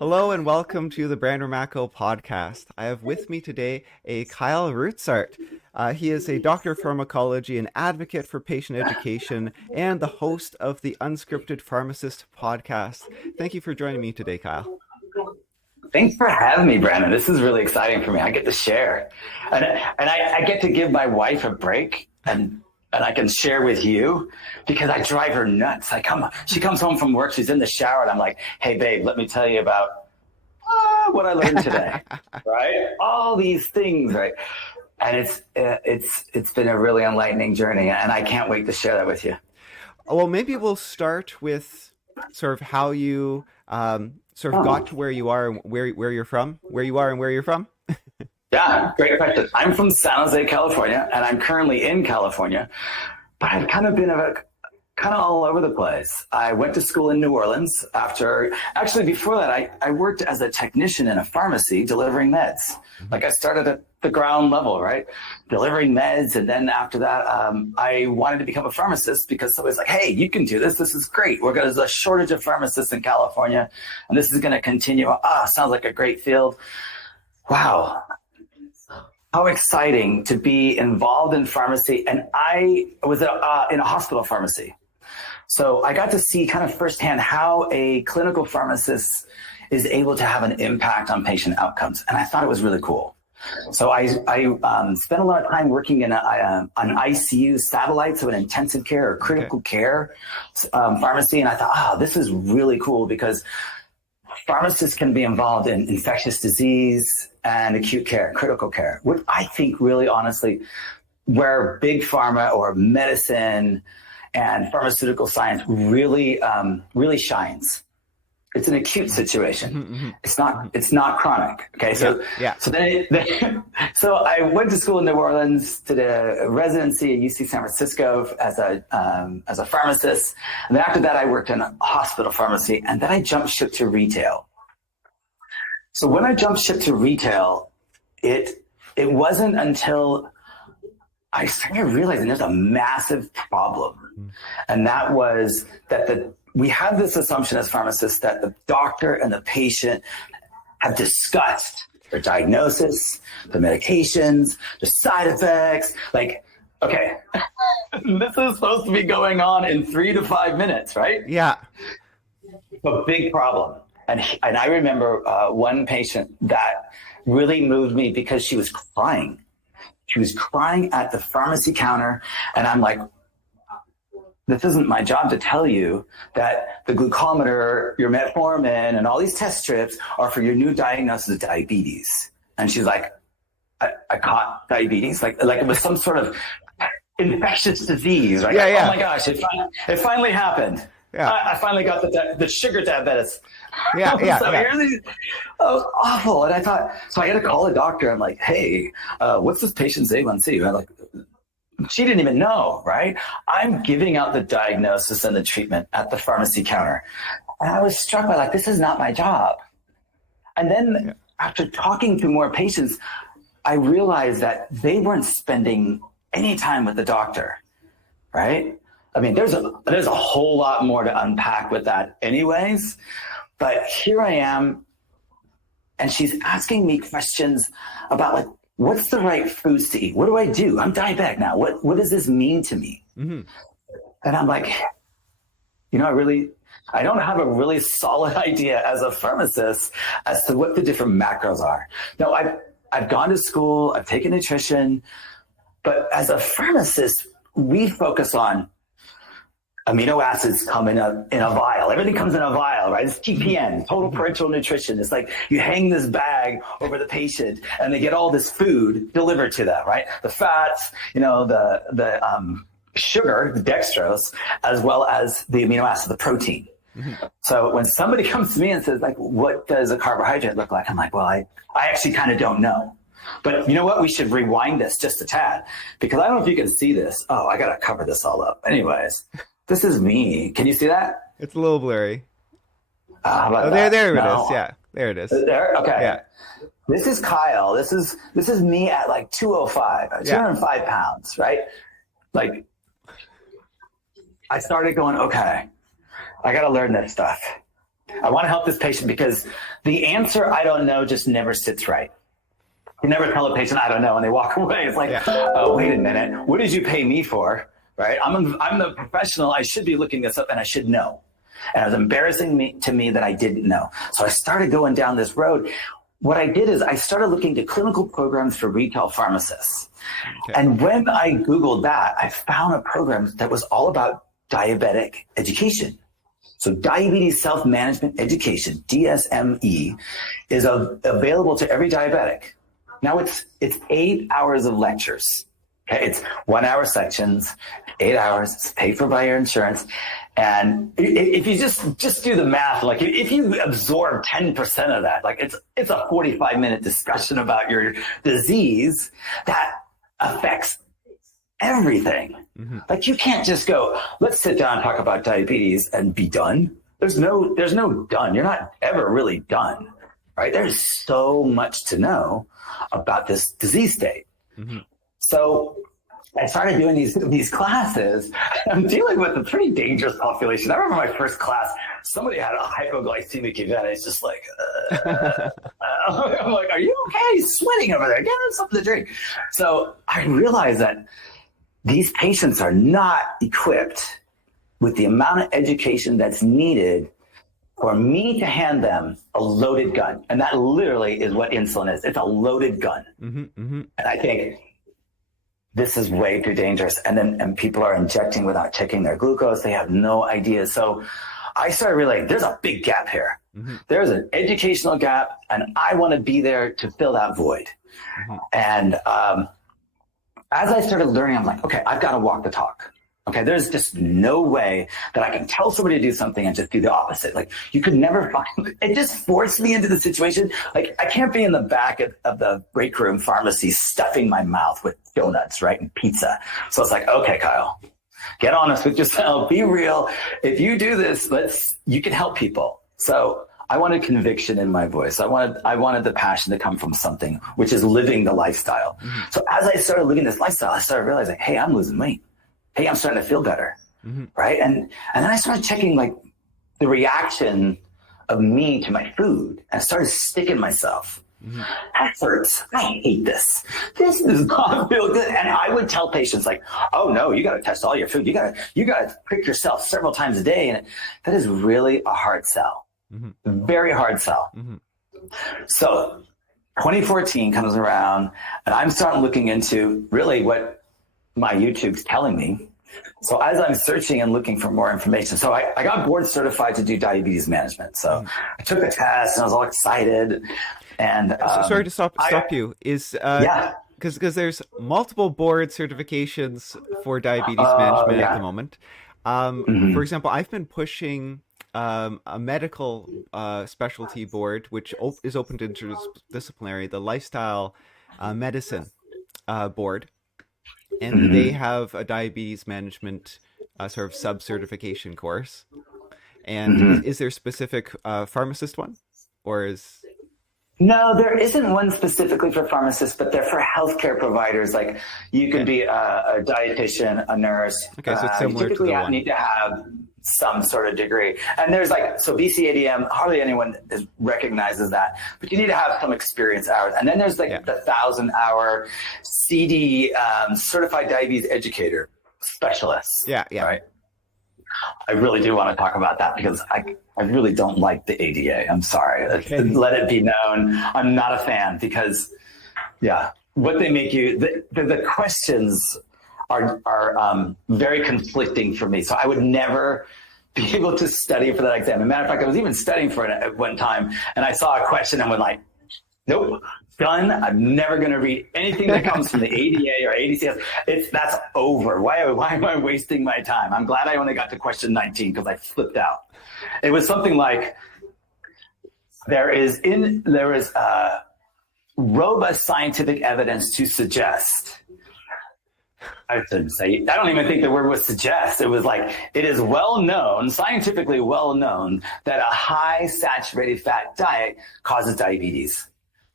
Hello and welcome to the Brand Ramaco podcast. I have with me today a Kyle Rootsaert. He is a doctor of pharmacology, an advocate for patient education, and the host of the Unscripted Pharmacist podcast. Thank you for joining me today, Kyle. Thanks for having me, Brandon. This is really exciting for me. I get to share, and I get to give my wife a break, and I can share with you because I drive her nuts. She comes home from work, she's in the shower, and I'm like, "Hey, babe, let me tell you about what I learned today." Right? All these things, right? And it's been a really enlightening journey, and I can't wait to share that with you. Well, maybe we'll start with sort of how you got to where you are and where you're from, where you are and where you're from. Yeah, great question. I'm from San Jose, California, and I'm currently in California, but I've kind of been all over the place. I went to school in New Orleans before that, I worked as a technician in a pharmacy delivering meds. Like I started at the ground level, right? Delivering meds. And then after that, I wanted to become a pharmacist because somebody's like, "Hey, you can do this. This is great. There's a shortage of pharmacists in California, and this is going to continue." Sounds like a great field. Wow. How exciting to be involved in pharmacy. And I was in a hospital pharmacy. So I got to see kind of firsthand how a clinical pharmacist is able to have an impact on patient outcomes. And I thought it was really cool. So I spent a lot of time working in an ICU satellite, so an intensive care or critical care pharmacy. And I thought, this is really cool because pharmacists can be involved in infectious disease and acute care, critical care, which I think really honestly, where big pharma or medicine and pharmaceutical science really shines. It's an acute situation. It's not chronic. Okay. So so I went to school in New Orleans, did a residency at UC San Francisco as a pharmacist. And then after that, I worked in a hospital pharmacy, and then I jumped ship to retail. So when I jumped ship to retail, it wasn't until I started realizing there's a massive problem. And that was that we have this assumption as pharmacists that the doctor and the patient have discussed their diagnosis, the medications, the side effects. Like, okay, this is supposed to be going on in 3 to 5 minutes, right? Yeah. A big problem. And I remember one patient that really moved me because she was crying. She was crying at the pharmacy counter, and I'm like, this isn't my job to tell you that the glucometer, your metformin, and all these test strips are for your new diagnosis of diabetes. And she's like, I caught diabetes? Like it was some sort of infectious dise's, right? Yeah. Oh my gosh, it finally happened. Yeah. I finally got the sugar diabetes. Yeah. It was awful. And I thought, so I had to call a doctor. I'm like, "Hey, what's this patient's A1C?" And I'm like, she didn't even know, right? I'm giving out the diagnosis and the treatment at the pharmacy counter. And I was struck by this is not my job. And then after talking to more patients, I realized that they weren't spending any time with the doctor, right? I mean, there's a whole lot more to unpack with that anyways, but here I am, and she's asking me questions about what's the right foods to eat? What do I do? I'm diabetic now. What does this mean to me? Mm-hmm. And I'm like, I don't have a really solid idea as a pharmacist as to what the different macros are. Now, I've gone to school, I've taken nutrition, but as a pharmacist, we focus on amino acids come in a vial. Everything comes in a vial, right? It's TPN, total parenteral nutrition. It's like you hang this bag over the patient and they get all this food delivered to them, right? The fats, the sugar, the dextrose, as well as the amino acid, the protein. Mm-hmm. So when somebody comes to me and says, what does a carbohydrate look like? I'm like, well, I actually kind of don't know. But you know what? We should rewind this just a tad because I don't know if you can see this. Oh, I got to cover this all up. Anyways. This is me. Can you see that? It's a little blurry. There it is. Yeah, there it is. There? Okay. Yeah. This is Kyle. This is me at 205, 205 pounds, right? I started going, okay, I got to learn this stuff. I want to help this patient because the answer, I don't know, just never sits right. You never tell a patient, I don't know, and they walk away. It's like, oh, wait a minute. What did you pay me for? Right? I'm the professional. I should be looking this up and I should know. And it was embarrassing to me that I didn't know. So I started going down this road. What I did is I started looking to clinical programs for retail pharmacists. Okay. And when I Googled that, I found a program that was all about diabetic education. So diabetes self-management education, DSME, is available to every diabetic. Now it's 8 hours of lectures. Okay, it's 1 hour sections, 8 hours. It's paid for by your insurance. And if you just do the math, like if you absorb 10% of that, like it's a 45-minute discussion about your disease that affects everything. Mm-hmm. Like you can't just go, let's sit down and talk about diabetes and be done. There's no done. You're not ever really done, right? There's so much to know about this disease state. Mm-hmm. So I started doing these classes. I'm dealing with a pretty dangerous population. I remember my first class, somebody had a hypoglycemic event. It's just like, I'm like, are you okay? He's sweating over there. Get him something to drink. So I realized that these patients are not equipped with the amount of education that's needed for me to hand them a loaded gun. And that literally is what insulin is. It's a loaded gun. Mm-hmm, mm-hmm. And I think this is way too dangerous. And people are injecting without checking their glucose. They have no idea. So I started realizing there's a big gap here. Mm-hmm. There's an educational gap, and I want to be there to fill that void. Mm-hmm. And as I started learning, I'm like, okay, I've got to walk the talk. Okay, there's just no way that I can tell somebody to do something and just do the opposite. Like you could never find, it just forced me into the situation. Like I can't be in the back of the break room pharmacy stuffing my mouth with donuts, right, and pizza. So it's like, okay, Kyle, get honest with yourself, be real. If you do this, you can help people. So I wanted conviction in my voice. I wanted the passion to come from something, which is living the lifestyle. Mm-hmm. So as I started living this lifestyle, I started realizing, hey, I'm losing weight. Hey, I'm starting to feel better, mm-hmm. right? And then I started checking like the reaction of me to my food. And I started sticking myself. Mm-hmm. That hurts. I hate this. This does not feel good. And I would tell patients like, oh no, you got to test all your food. You got to prick yourself several times a day. And that is really a hard sell. Mm-hmm. Very hard sell. Mm-hmm. So 2014 comes around and I'm starting looking into really what my YouTube's telling me. So as I'm searching and looking for more information, so I got board certified to do diabetes management. So I took the test and I was all excited. And sorry to stop you. Because there's multiple board certifications for diabetes management at the moment. Mm-hmm. For example, I've been pushing a medical specialty board, which is open to interdisciplinary, the lifestyle medicine board. And mm-hmm. they have a diabetes management sort of sub-certification course. And mm-hmm. is there a specific pharmacist one? Or is... No, there isn't one specifically for pharmacists, but they're for healthcare providers. Like you can be a dietitian, a nurse. Okay, so it's similar to the one. You need to have some sort of degree. And there's like, so BCADM, hardly anyone recognizes that, but you need to have some experience hours. And then there's like the 1,000-hour CD certified diabetes educator specialist. Yeah. Right. I really do want to talk about that because I really don't like the ADA. I'm sorry. Okay. Let it be known. I'm not a fan because, what they make you, the questions are very conflicting for me. So I would never be able to study for that exam. As a matter of fact, I was even studying for it at one time, and I saw a question and went like, nope, done. I'm never going to read anything that comes from the ADA or ADCS. That's over. Why am I wasting my time? I'm glad I only got to question 19 because I flipped out. It was something like, there is robust scientific evidence to suggest. I shouldn't say, I don't even think the word was suggest. It was like, it is well known, scientifically well known, that a high saturated fat diet causes diabetes.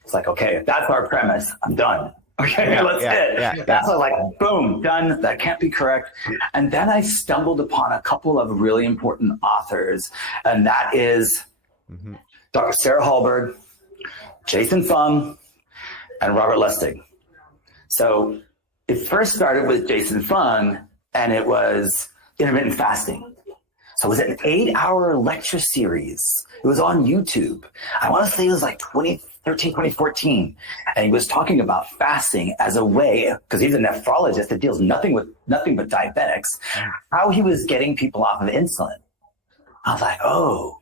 It's like, okay, if that's our premise, I'm done. Okay, let's hit. That's like, boom, done. That can't be correct. And then I stumbled upon a couple of really important authors, and that is Mm-hmm. Dr. Sarah Hallberg, Jason Fung, and Robert Lustig. So it first started with Jason Fung, and it was intermittent fasting. So it was an 8-hour lecture series. It was on YouTube. I want to say it was like 2013, 2014. And he was talking about fasting as a way, because he's a nephrologist that deals nothing but diabetics, how he was getting people off of insulin. I was like, oh,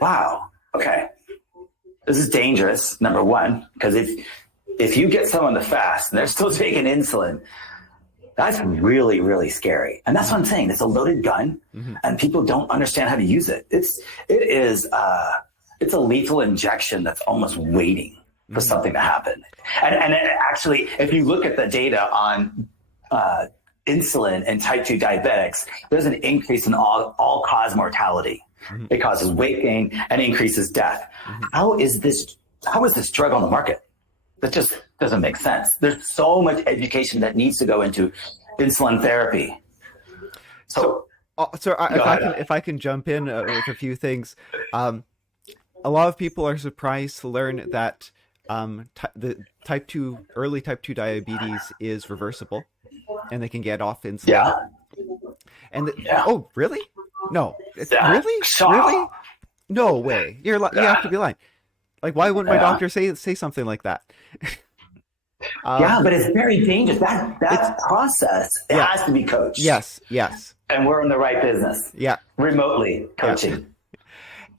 wow, okay. This is dangerous, number one, because if you get someone to fast and they're still taking insulin, that's really, really scary. And that's what I'm saying. It's a loaded gun, and people don't understand how to use it. It's a lethal injection that's almost waiting for something to happen. And actually, if you look at the data on insulin and type 2 diabetics, there's an increase in all-cause mortality. It causes weight gain and increases death. How is this drug on the market? That just doesn't make sense. There's so much education that needs to go into insulin therapy. So if I can jump in with a few things, a lot of people are surprised to learn that the early type 2 diabetes is reversible, and they can get off insulin. Yeah. And oh, really? No, really? Shock. Really? No way. You have to be lying. Like, why wouldn't my doctor say something like that? But it's very dangerous. That process has to be coached. Yes. And we're in the right business. Yeah. Remotely coaching.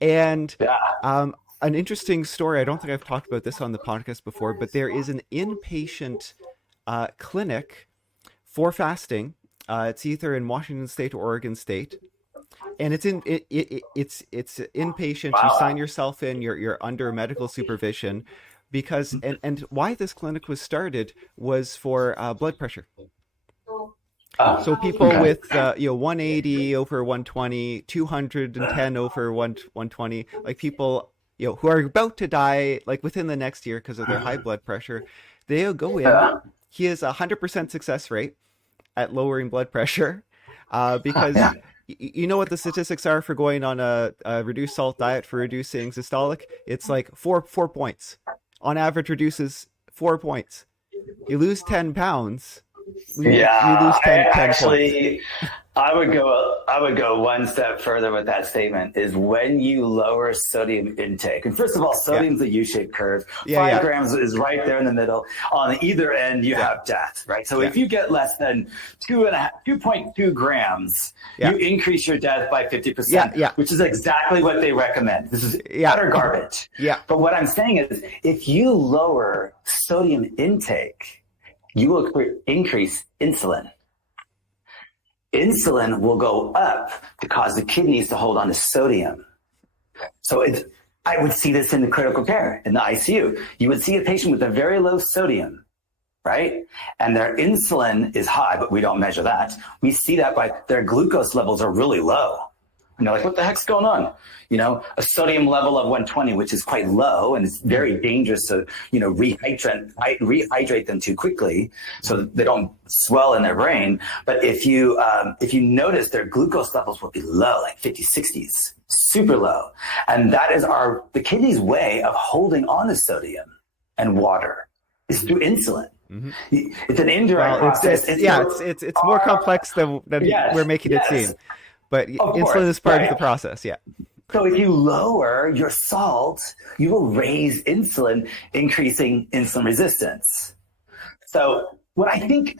Yeah. And an interesting story, I don't think I've talked about this on the podcast before, but there is an inpatient clinic for fasting. It's either in Washington State or Oregon State. And it's inpatient. Wow. You sign yourself in. You're under medical supervision, because and why this clinic was started was for blood pressure. So people with 180 over 120, 210 over 120, like people who are about to die like within the next year because of their high blood pressure, they'll go in. He has 100% success rate at lowering blood pressure because. You know what the statistics are for going on a reduced salt diet for reducing systolic? It's like 4 points. On average, reduces 4 points. You lose 10 pounds. You lose 10 points. I would go one step further with that statement. Is when you lower sodium intake, and first of all, sodium's a U-shaped curve. 5 grams is right there in the middle. On either end, you have death, right? So if you get less than 2.2 grams, you increase your death by 50%, which is exactly what they recommend. This is utter garbage. But what I'm saying is, if you lower sodium intake, you will increase insulin. Insulin will go up to cause the kidneys to hold on to sodium. So I would see this in the critical care, in the ICU. You would see a patient with a very low sodium, right? And their insulin is high, but we don't measure that. We see that by their glucose levels are really low. And they're like, what the heck's going on? A sodium level of 120, which is quite low, and it's very dangerous to, rehydrate them too quickly so that they don't swell in their brain. But if you notice, their glucose levels will be low, like 50, 60s, super low. And that is the kidney's way of holding on to sodium and water is through insulin. It's an indirect process. It's more complex than we're making it seem. But insulin is part of the process, So if you lower your salt, you will raise insulin, increasing insulin resistance. So what I think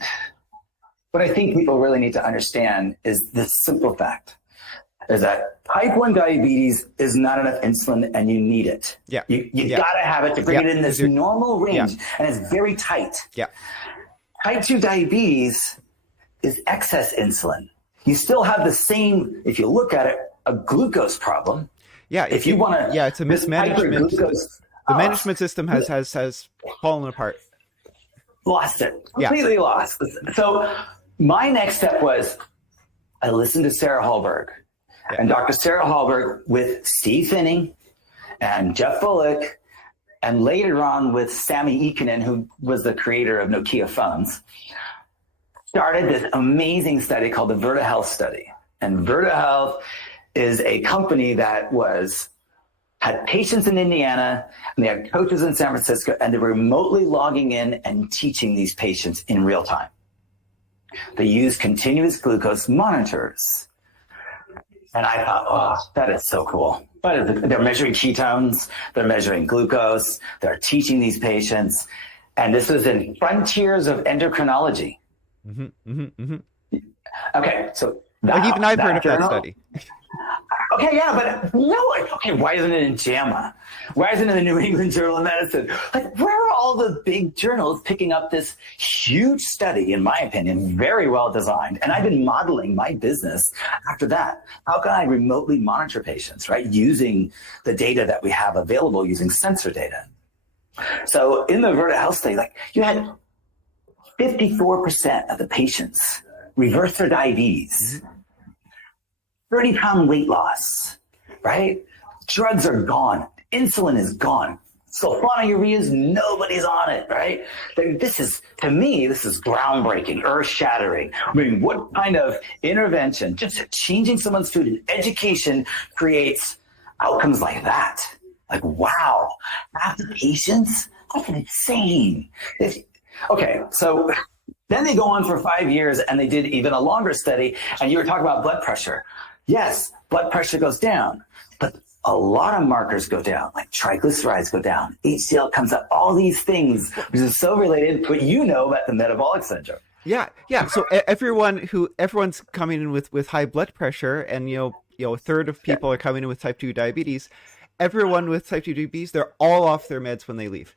people really need to understand is this simple fact, is that type 1 diabetes is not enough insulin and you need it. You got to have it to bring it in this normal range, and it's very tight. Type 2 diabetes is excess insulin. You still have the same, if you look at it, a glucose problem. If you want to, it's a mismanagement. The management system has fallen apart. Lost it. Completely lost. So my next step was I listened to Sarah Hallberg and Dr. Sarah Hallberg with Steve Finning and Jeff Bullock, and later on with Sami Ikonen, who was the creator of Nokia phones, started this amazing study called the Virta Health study. And Virta Health is a company that was had patients in Indiana, and they had coaches in San Francisco, and they were remotely logging in and teaching these patients in real time. They used continuous glucose monitors. And I thought, oh, that is so cool. But they're measuring ketones, they're measuring glucose, they're teaching these patients. And this was in Frontiers of Endocrinology. Okay, so like even I've heard of that study. Okay, yeah, but no, okay, why isn't it in JAMA? Why isn't it in the New England Journal of Medicine? Like, where are all the big journals picking up this huge study, in my opinion, very well designed? And I've been modeling my business after that. How can I remotely monitor patients, right? Using the data that we have available, using sensor data. So in the Verta Health study, like, you had 54% of the patients reverse their diabetes. 30-pound weight loss, right? Drugs are gone. Insulin is gone. Sulfonylureas, nobody's on it, right? This is, to me, this is groundbreaking, earth-shattering. I mean, what kind of intervention, just changing someone's food and education creates outcomes like that? Like, wow, half the patients? That's insane. Okay, so then they go on for 5 years and they did even a longer study, and you were talking about blood pressure. Yes, blood pressure goes down, but a lot of markers go down, like triglycerides go down, HDL comes up, all these things, which is so related to what you know about the metabolic syndrome. Yeah. So everyone's coming in with high blood pressure, and a third of people are coming in with type 2 diabetes. Everyone with type 2 diabetes, they're all off their meds when they leave.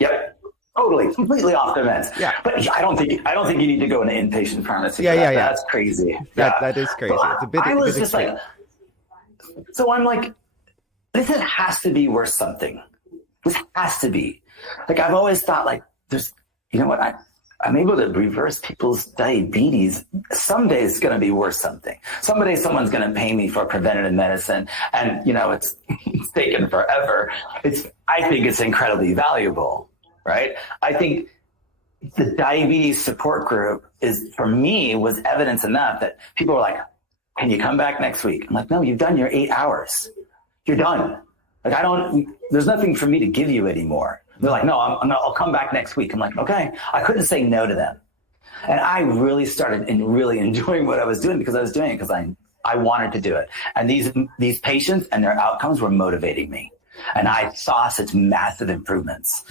Yep. Totally, completely off their meds. Yeah, but I don't think you need to go in an inpatient pharmacy. Yeah. That's crazy. That is crazy. It's a bit. I was just like, so I'm like, this has to be worth something. This has to be. Like, I've always thought, like, there's, you know what, I'm able to reverse people's diabetes. Someday it's going to be worth something. Someday someone's going to pay me for preventative medicine, and it's taken forever. I think it's incredibly valuable. Right? I think the diabetes support group for me, was evidence enough that people were like, can you come back next week? I'm like, no, you've done your 8 hours. You're done. Like, there's nothing for me to give you anymore. They're like, no, I'll come back next week. I'm like, okay. I couldn't say no to them. And I really started really enjoying what I was doing, because I was doing it because I wanted to do it. And these patients and their outcomes were motivating me. And I saw such massive improvements.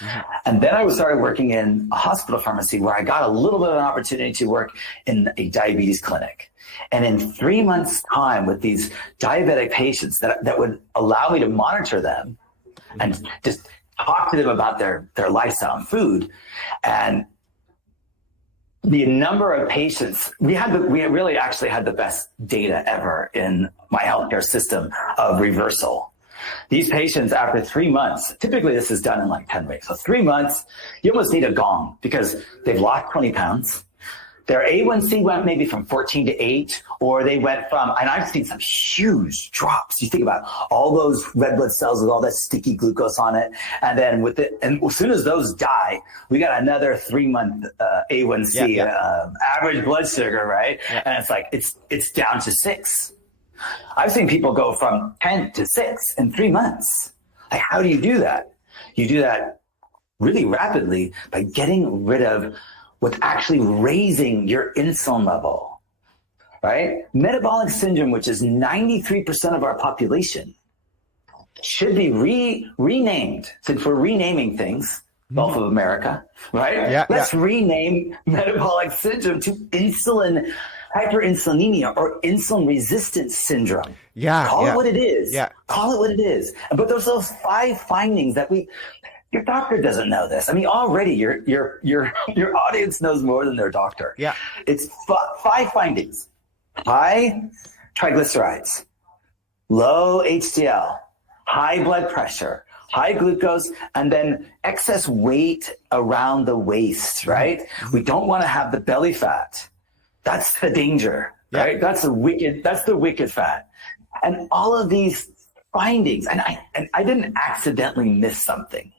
And then I started working in a hospital pharmacy, where I got a little bit of an opportunity to work in a diabetes clinic. And in 3 months' time, with these diabetic patients, that would allow me to monitor them and just talk to them about their lifestyle and food. And the number of patients, we really actually had the best data ever in my healthcare system of reversal. These patients, after 3 months, typically this is done in like 10 weeks. So 3 months, you almost need a gong, because they've lost 20 pounds. Their A1C went maybe from 14 to 8, or they went from, and I've seen some huge drops. You think about all those red blood cells with all that sticky glucose on it. And then and as soon as those die, we got another 3-month A1C, average blood sugar, right? Yeah. And it's like, it's down to 6. I've seen people go from 10 to 6 in 3 months. Like, how do you do that? You do that really rapidly by getting rid of what's actually raising your insulin level, right? Metabolic syndrome, which is 93% of our population, should be renamed. Since we're renaming things, Gulf of America, right? Yeah, Let's rename metabolic syndrome to hyperinsulinemia or insulin resistance syndrome. Call it what it is. Call it what it is. But there's those 5 findings that your doctor doesn't know this. I mean, already your audience knows more than their doctor. Yeah. It's 5 findings: high triglycerides, low HDL, high blood pressure, high glucose, and then excess weight around the waist, right? We don't want to have the belly fat. That's the danger, right? That's the wicked fat. And all of these findings, and I didn't accidentally miss something.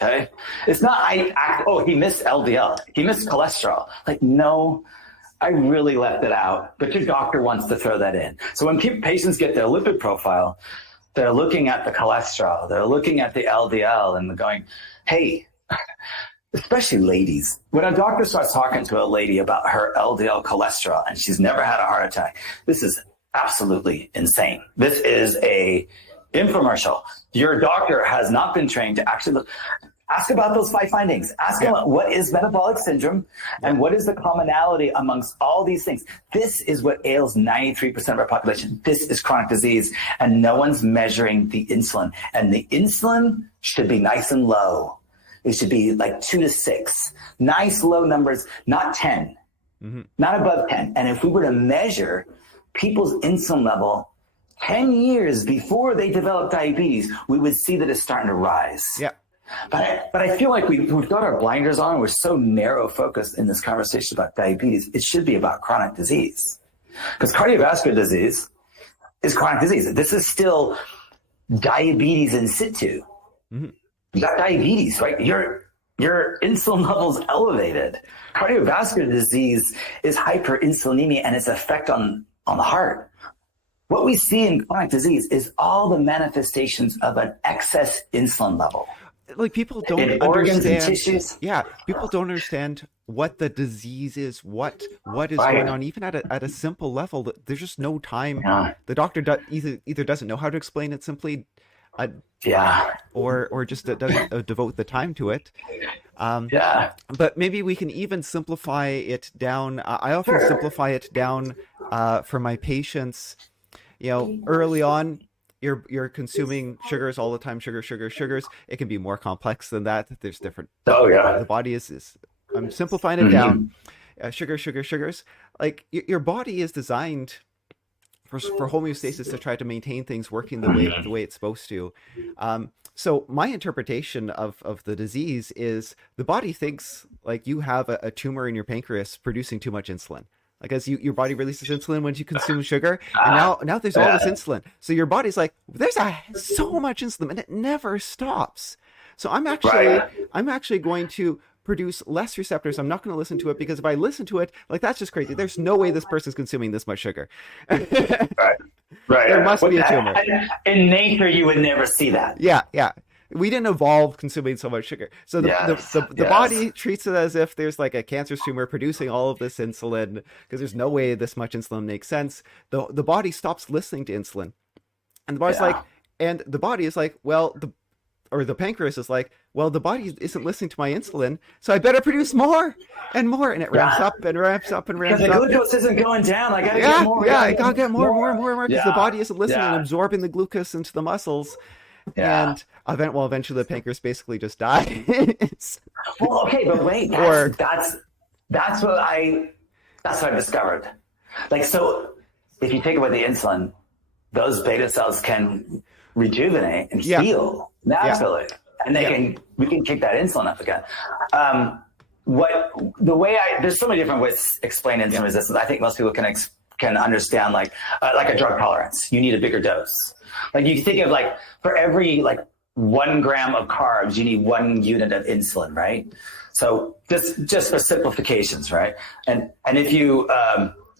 Okay? It's not he missed LDL, he missed cholesterol. Like, no, I really left it out, but your doctor wants to throw that in. So when patients get their lipid profile, They're looking at the cholesterol. They're looking at the LDL and they're going, hey, especially ladies, when a doctor starts talking to a lady about her LDL cholesterol and she's never had a heart attack, this is absolutely insane. This is a infomercial. Your doctor has not been trained to actually look. Ask about those 5 findings. Ask them what is metabolic syndrome and what is the commonality amongst all these things. This is what ails 93% of our population. This is chronic disease, and no one's measuring the insulin. And the insulin should be nice and low. It should be like 2 to 6. Nice low numbers, not 10. Not above 10. And if we were to measure people's insulin level 10 years before they develop diabetes, we would see that it's starting to rise. Yeah. But I feel like we've got our blinders on. We're so narrow focused in this conversation about diabetes. It should be about chronic disease, because cardiovascular disease is chronic disease. This is still diabetes in situ. You got diabetes, right? Your insulin level's elevated. Cardiovascular disease is hyperinsulinemia and its effect on the heart. What we see in chronic disease is all the manifestations of an excess insulin level. Like, people don't in organs and understand. tissues. Yeah, people don't understand what the disease is, what is going on, even at a simple level. There's just no time. The doctor either doesn't know how to explain it simply, or just doesn't devote the time to it. But maybe we can even simplify it down. I often simplify it down for my patients. Early on, you're consuming sugars all the time, sugars. It can be more complex than that. There's different. The body is I'm simplifying it down. Sugars. Like, your body is designed for homeostasis, to try to maintain things working the way it's supposed to. So my interpretation of the disease is the body thinks like you have a tumor in your pancreas producing too much insulin. Like, as your body releases insulin when you consume sugar, and now there's all this insulin. So your body's like, there's so much insulin, and it never stops. So I'm actually going to produce less receptors. I'm not going to listen to it, because if I listen to it, like, that's just crazy. There's no way this person's consuming this much sugar. Right. There must be a tumor. In nature, you would never see that. Yeah. We didn't evolve consuming so much sugar. So the body treats it as if there's like a cancerous tumor producing all of this insulin, because there's no way this much insulin makes sense. The body stops listening to insulin. And the body's the body is like, well, the pancreas is like, well, the body isn't listening to my insulin, so I better produce more and more. And it ramps up and ramps up and ramps up. Because the glucose isn't going down. I gotta get more. I gotta get more, because the body isn't listening and absorbing the glucose into the muscles. And eventually the pancreas basically just dies. Well, okay, but wait, that's what I discovered. Like, so if you take away the insulin, those beta cells can rejuvenate and heal naturally, and we can kick that insulin up again. There's so many different ways to explain insulin resistance. I think most people can understand, like a drug tolerance. You need a bigger dose. Like, you can think of, like, for every 1 gram of carbs, you need 1 unit of insulin, right? So just for simplifications, right? And if you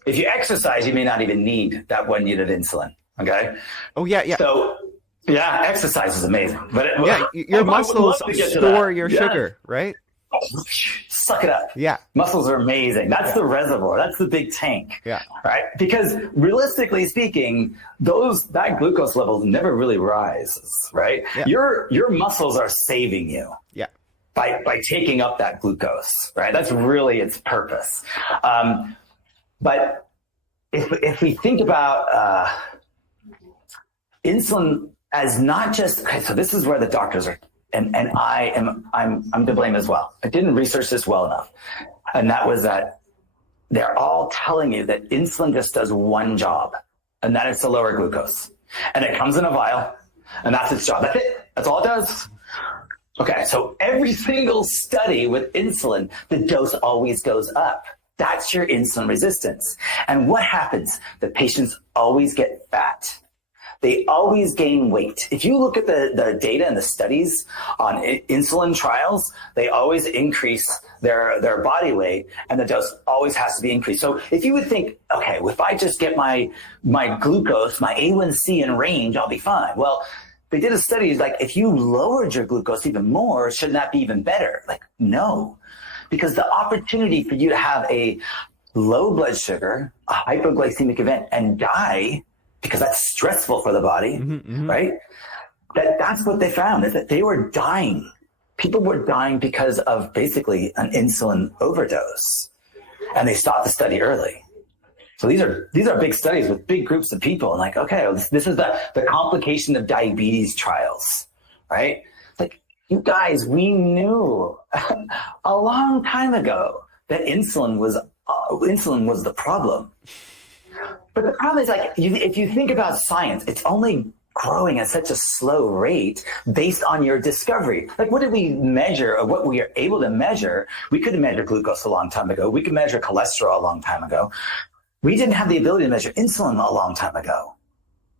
exercise, you may not even need that 1 unit of insulin. Okay. Oh yeah. So exercise is amazing, but your muscles store your sugar, right? Suck it up. Yeah. Muscles are amazing. That's the reservoir. That's the big tank. Yeah. Right? Because realistically speaking, that glucose level never really rises, right? Yeah. Your muscles are saving you. Yeah. By taking up that glucose, right? That's really its purpose. But if we think about insulin as not just, so this is where the doctors are, and I'm to blame as well. I didn't research this well enough. And that was that they're all telling you that insulin just does one job, and that is to lower glucose. And it comes in a vial, and that's its job. That's it. That's all it does. Okay, so every single study with insulin, the dose always goes up. That's your insulin resistance. And what happens? The patients always get fat. they always gain weight. If you look at the data and the studies on insulin trials, they always increase their body weight, and the dose always has to be increased. So if you would think, okay, if I just get my glucose, my A1C in range, I'll be fine. Well, they did a study like, if you lowered your glucose even more, shouldn't that be even better? Like, no, because the opportunity for you to have a low blood sugar, a hypoglycemic event, and die, because that's stressful for the body, right? That's what they found, is that they were dying. People were dying because of basically an insulin overdose, and they stopped the study early. So these are big studies with big groups of people, and like, okay, this is the complication of diabetes trials, right? Like, you guys, we knew a long time ago that insulin was the problem. But the problem is, like, if you think about science, it's only growing at such a slow rate based on your discovery. Like, what did we measure, or what we are able to measure? We could measure glucose a long time ago. We could measure cholesterol a long time ago. We didn't have the ability to measure insulin a long time ago.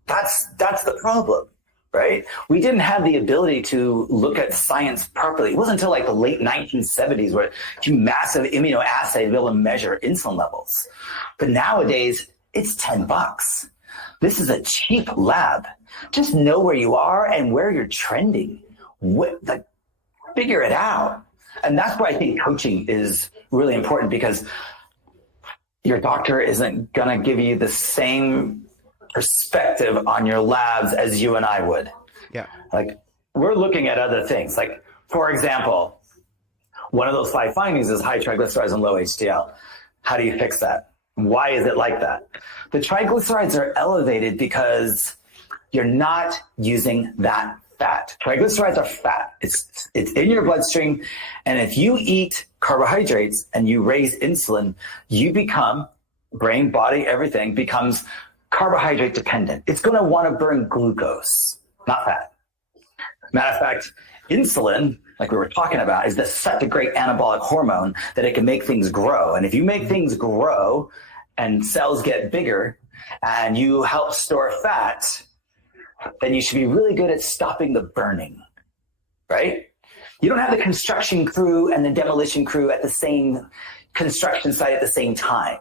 That's the problem, right? We didn't have the ability to look at science properly. It wasn't until like the late 1970s where you massive immunoassay to be able to measure insulin levels. But nowadays, it's $10. This is a cheap lab. Just know where you are and where you're trending. Figure it out. And that's why I think coaching is really important, because your doctor isn't going to give you the same perspective on your labs as you and I would. Yeah. Like, we're looking at other things. Like, for example, one of those 5 findings is high triglycerides and low HDL. How do you fix that? Why is it like that? The triglycerides are elevated because you're not using that fat. Triglycerides are fat. It's in your bloodstream. And if you eat carbohydrates and you raise insulin, you become, brain, body, everything becomes carbohydrate dependent. It's going to want to burn glucose, not fat. Matter of fact, insulin, like we were talking about, is such a great anabolic hormone that it can make things grow. And if you make things grow and cells get bigger and you help store fat, then you should be really good at stopping the burning, right? You don't have the construction crew and the demolition crew at the same construction site at the same time.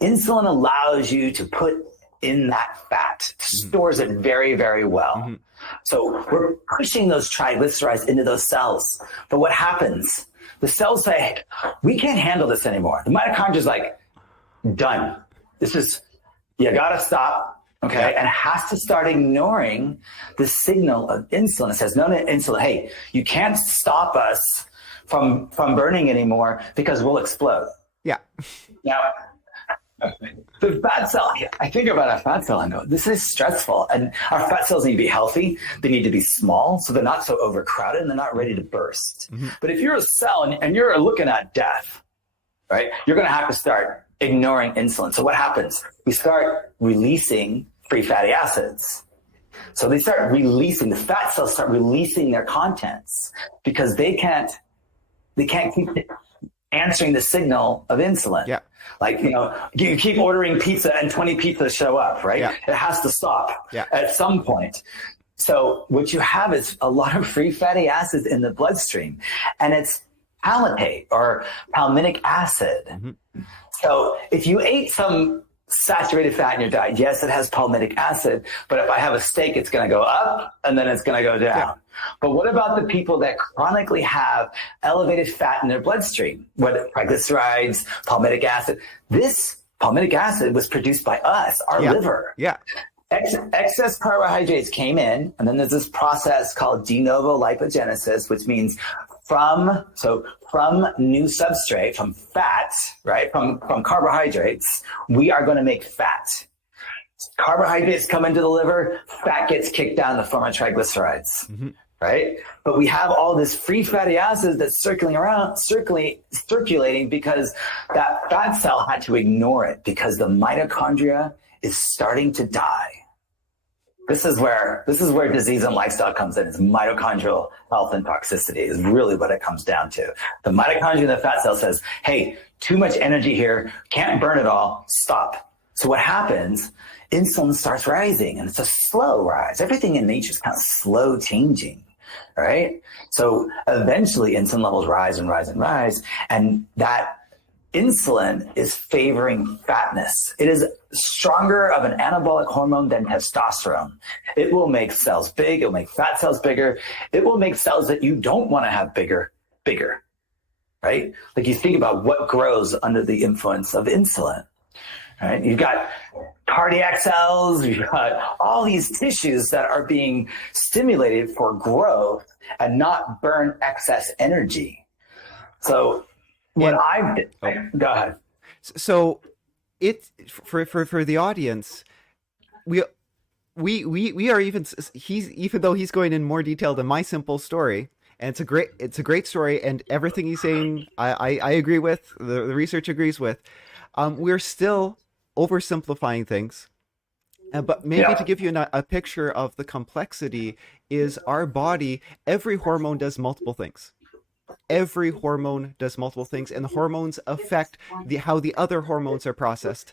Insulin allows you to put in that fat, stores it very, very well. So we're pushing those triglycerides into those cells. But what happens? The cells say, we can't handle this anymore. The mitochondria is like, done. You got to stop, okay? And it has to start ignoring the signal of insulin. It says, no, insulin, hey, you can't stop us from burning anymore because we'll explode. Yeah. Now, the fat cell, I think about a fat cell and go, this is stressful. And our fat cells need to be healthy. They need to be small so they're not so overcrowded and they're not ready to burst. But if you're a cell and you're looking at death, right, you're going to have to start ignoring insulin. So what happens? We start releasing free fatty acids. So they start releasing, the fat cells start releasing their contents because they can't keep answering the signal of insulin. Yeah. Like, you keep ordering pizza and 20 pizzas show up, right? Yeah. It has to stop at some point. So what you have is a lot of free fatty acids in the bloodstream, and it's palmitate or palmitic acid. So if you ate some saturated fat in your diet, yes, it has palmitic acid, but if I have a steak, it's going to go up and then it's going to go down. Yeah. But what about the people that chronically have elevated fat in their bloodstream? What triglycerides, palmitic acid? This palmitic acid was produced by us, our liver. Yeah. Excess carbohydrates came in, and then there's this process called de novo lipogenesis, which means from new substrate, from fat, right? From carbohydrates, we are going to make fat. Carbohydrates come into the liver, fat gets kicked down in the form of triglycerides, right? But we have all this free fatty acids that's circulating because that fat cell had to ignore it because the mitochondria is starting to die. This is where disease and lifestyle comes in. It's mitochondrial health and toxicity is really what it comes down to. The mitochondria in the fat cell says, hey, too much energy here, can't burn it all, stop. So what happens insulin starts rising, and it's a slow rise. Everything in nature is kind of slow changing, right? So eventually insulin levels rise and rise and rise, and that insulin is favoring fatness. It is stronger of an anabolic hormone than testosterone. It will make cells big. It will make fat cells bigger. It will make cells that you don't want to have bigger, right? Like you think about what grows under the influence of insulin, right? You've got cardiac cells. You've got all these tissues that are being stimulated for growth and not burn excess energy. So go ahead. So it for the audience, we are even though he's going in more detail than my simple story, and it's a great story, and everything he's saying I agree with, the research agrees with. We're still oversimplifying things, but maybe to give you a picture of the complexity is our body. Every hormone does multiple things. Every hormone does multiple things, and the hormones affect how the other hormones are processed.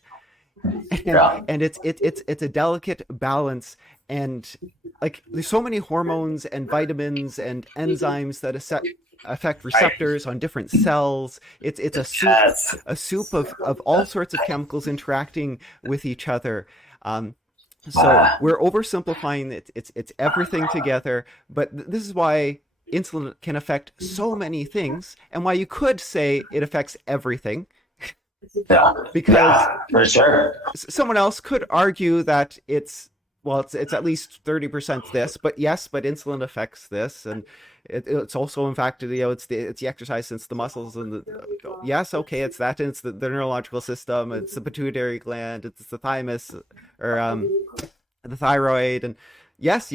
And it's a delicate balance, and like there's so many hormones and vitamins and enzymes that affect receptors on different cells. It's a soup of all sorts of chemicals interacting with each other. So we're oversimplifying it. It's everything together, but this is why insulin can affect so many things, and why you could say it affects everything. Because for sure. Someone else could argue that it's at least 30% this, but insulin affects this, and it's also, in fact, it's the exercise, it's the muscles, and it's that, and it's the neurological system, it's the pituitary gland, it's the thymus, or the thyroid, and yes.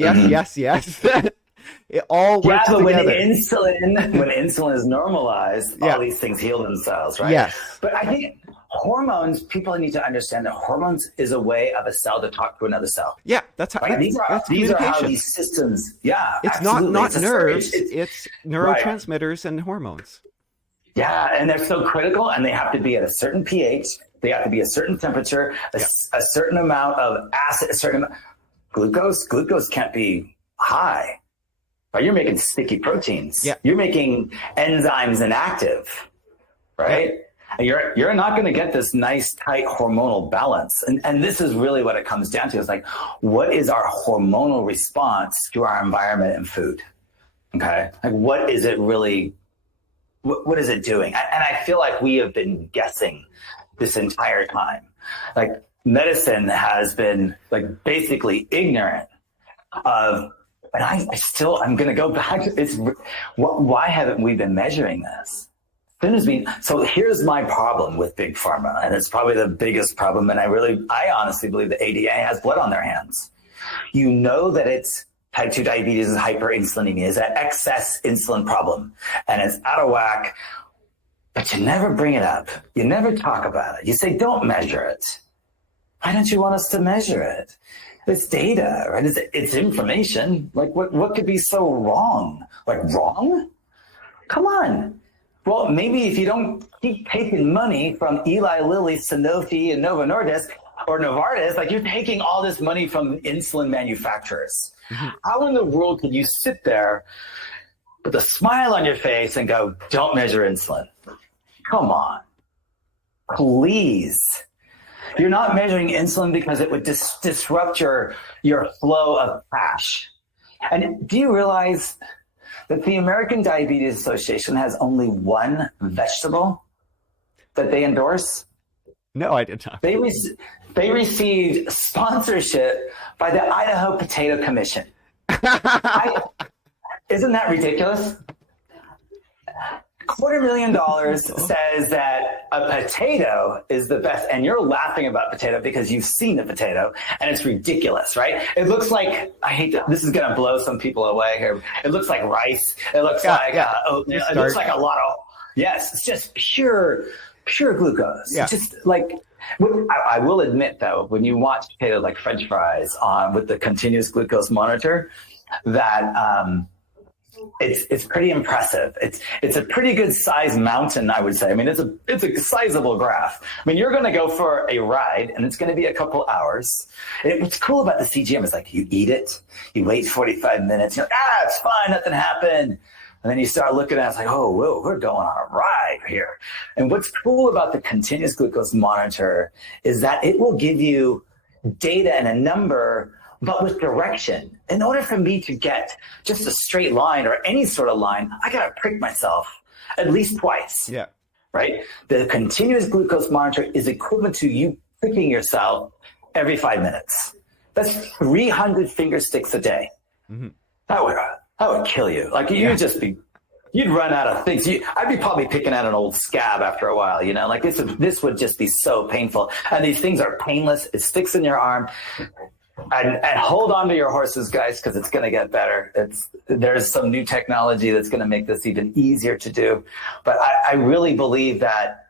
It all works together. When insulin is normalized, all these things heal themselves, right? Yes. But I think hormones, people need to understand that hormones is a way of a cell to talk to another cell. Yeah, that's how. Right? These are how these systems. Yeah, it's absolutely. not nerves. It's neurotransmitters and hormones. Yeah, and they're so critical, and they have to be at a certain pH. They have to be a certain temperature, a certain amount of acid, a certain amount. Glucose can't be high. Right? You're making sticky proteins. Yeah. You're making enzymes inactive, right? And you're not going to get this nice, tight hormonal balance. And this is really what it comes down to. Is like, what is our hormonal response to our environment and food? Okay? Like, what is it really, what is it doing? And I feel like we have been guessing this entire time. Like, medicine has been like basically ignorant of. And I'm going to go back. Why haven't we been measuring this? So here's my problem with Big Pharma, and it's probably the biggest problem. And I honestly believe the ADA has blood on their hands. You know that it's type 2 diabetes and hyperinsulinemia is an excess insulin problem, and it's out of whack, but you never bring it up. You never talk about it. You say, don't measure it. Why don't you want us to measure it? It's data, right? It's information. Like, what could be so wrong? Like, wrong? Come on. Well, maybe if you don't keep taking money from Eli Lilly, Sanofi, and Novo Nordisk, or Novartis, like, you're taking all this money from insulin manufacturers. Mm-hmm. How in the world could you sit there with a smile on your face and go, don't measure insulin? Come on. Please. You're not measuring insulin because it would disrupt your flow of cash. And do you realize that the American Diabetes Association has only one vegetable that they endorse? No, I did not. They received sponsorship by the Idaho Potato Commission. Isn't that ridiculous? $250,000 says that a potato is the best, and you're laughing about potato because you've seen the potato, and it's ridiculous, right? It looks like, this is going to blow some people away here. It looks like rice. It looks oatmeal. It looks like a lot of, it's just pure glucose. Yeah. Just like, I will admit though, when you watch potato like French fries with the continuous glucose monitor, that it's pretty impressive. It's a pretty good sized mountain, I would say. I mean, it's a sizable graph. I mean, you're going to go for a ride, and it's going to be a couple hours. What's cool about the CGM is like you eat it, you wait 45 minutes, you're like, it's fine, nothing happened. And then you start looking at it, it's like, oh, whoa, we're going on a ride here. And what's cool about the continuous glucose monitor is that it will give you data and a number, but with direction. In order for me to get just a straight line or any sort of line, I got to prick myself at least twice. Yeah. Right? The continuous glucose monitor is equivalent to you pricking yourself every 5 minutes. That's 300 finger sticks a day. Mm-hmm. That would kill you. Like you'd run out of things. I'd be probably picking at an old scab after a while, you know, like this would just be so painful. And these things are painless. It sticks in your arm. And hold on to your horses, guys, because it's going to get better. There's some new technology that's going to make this even easier to do. But I really believe that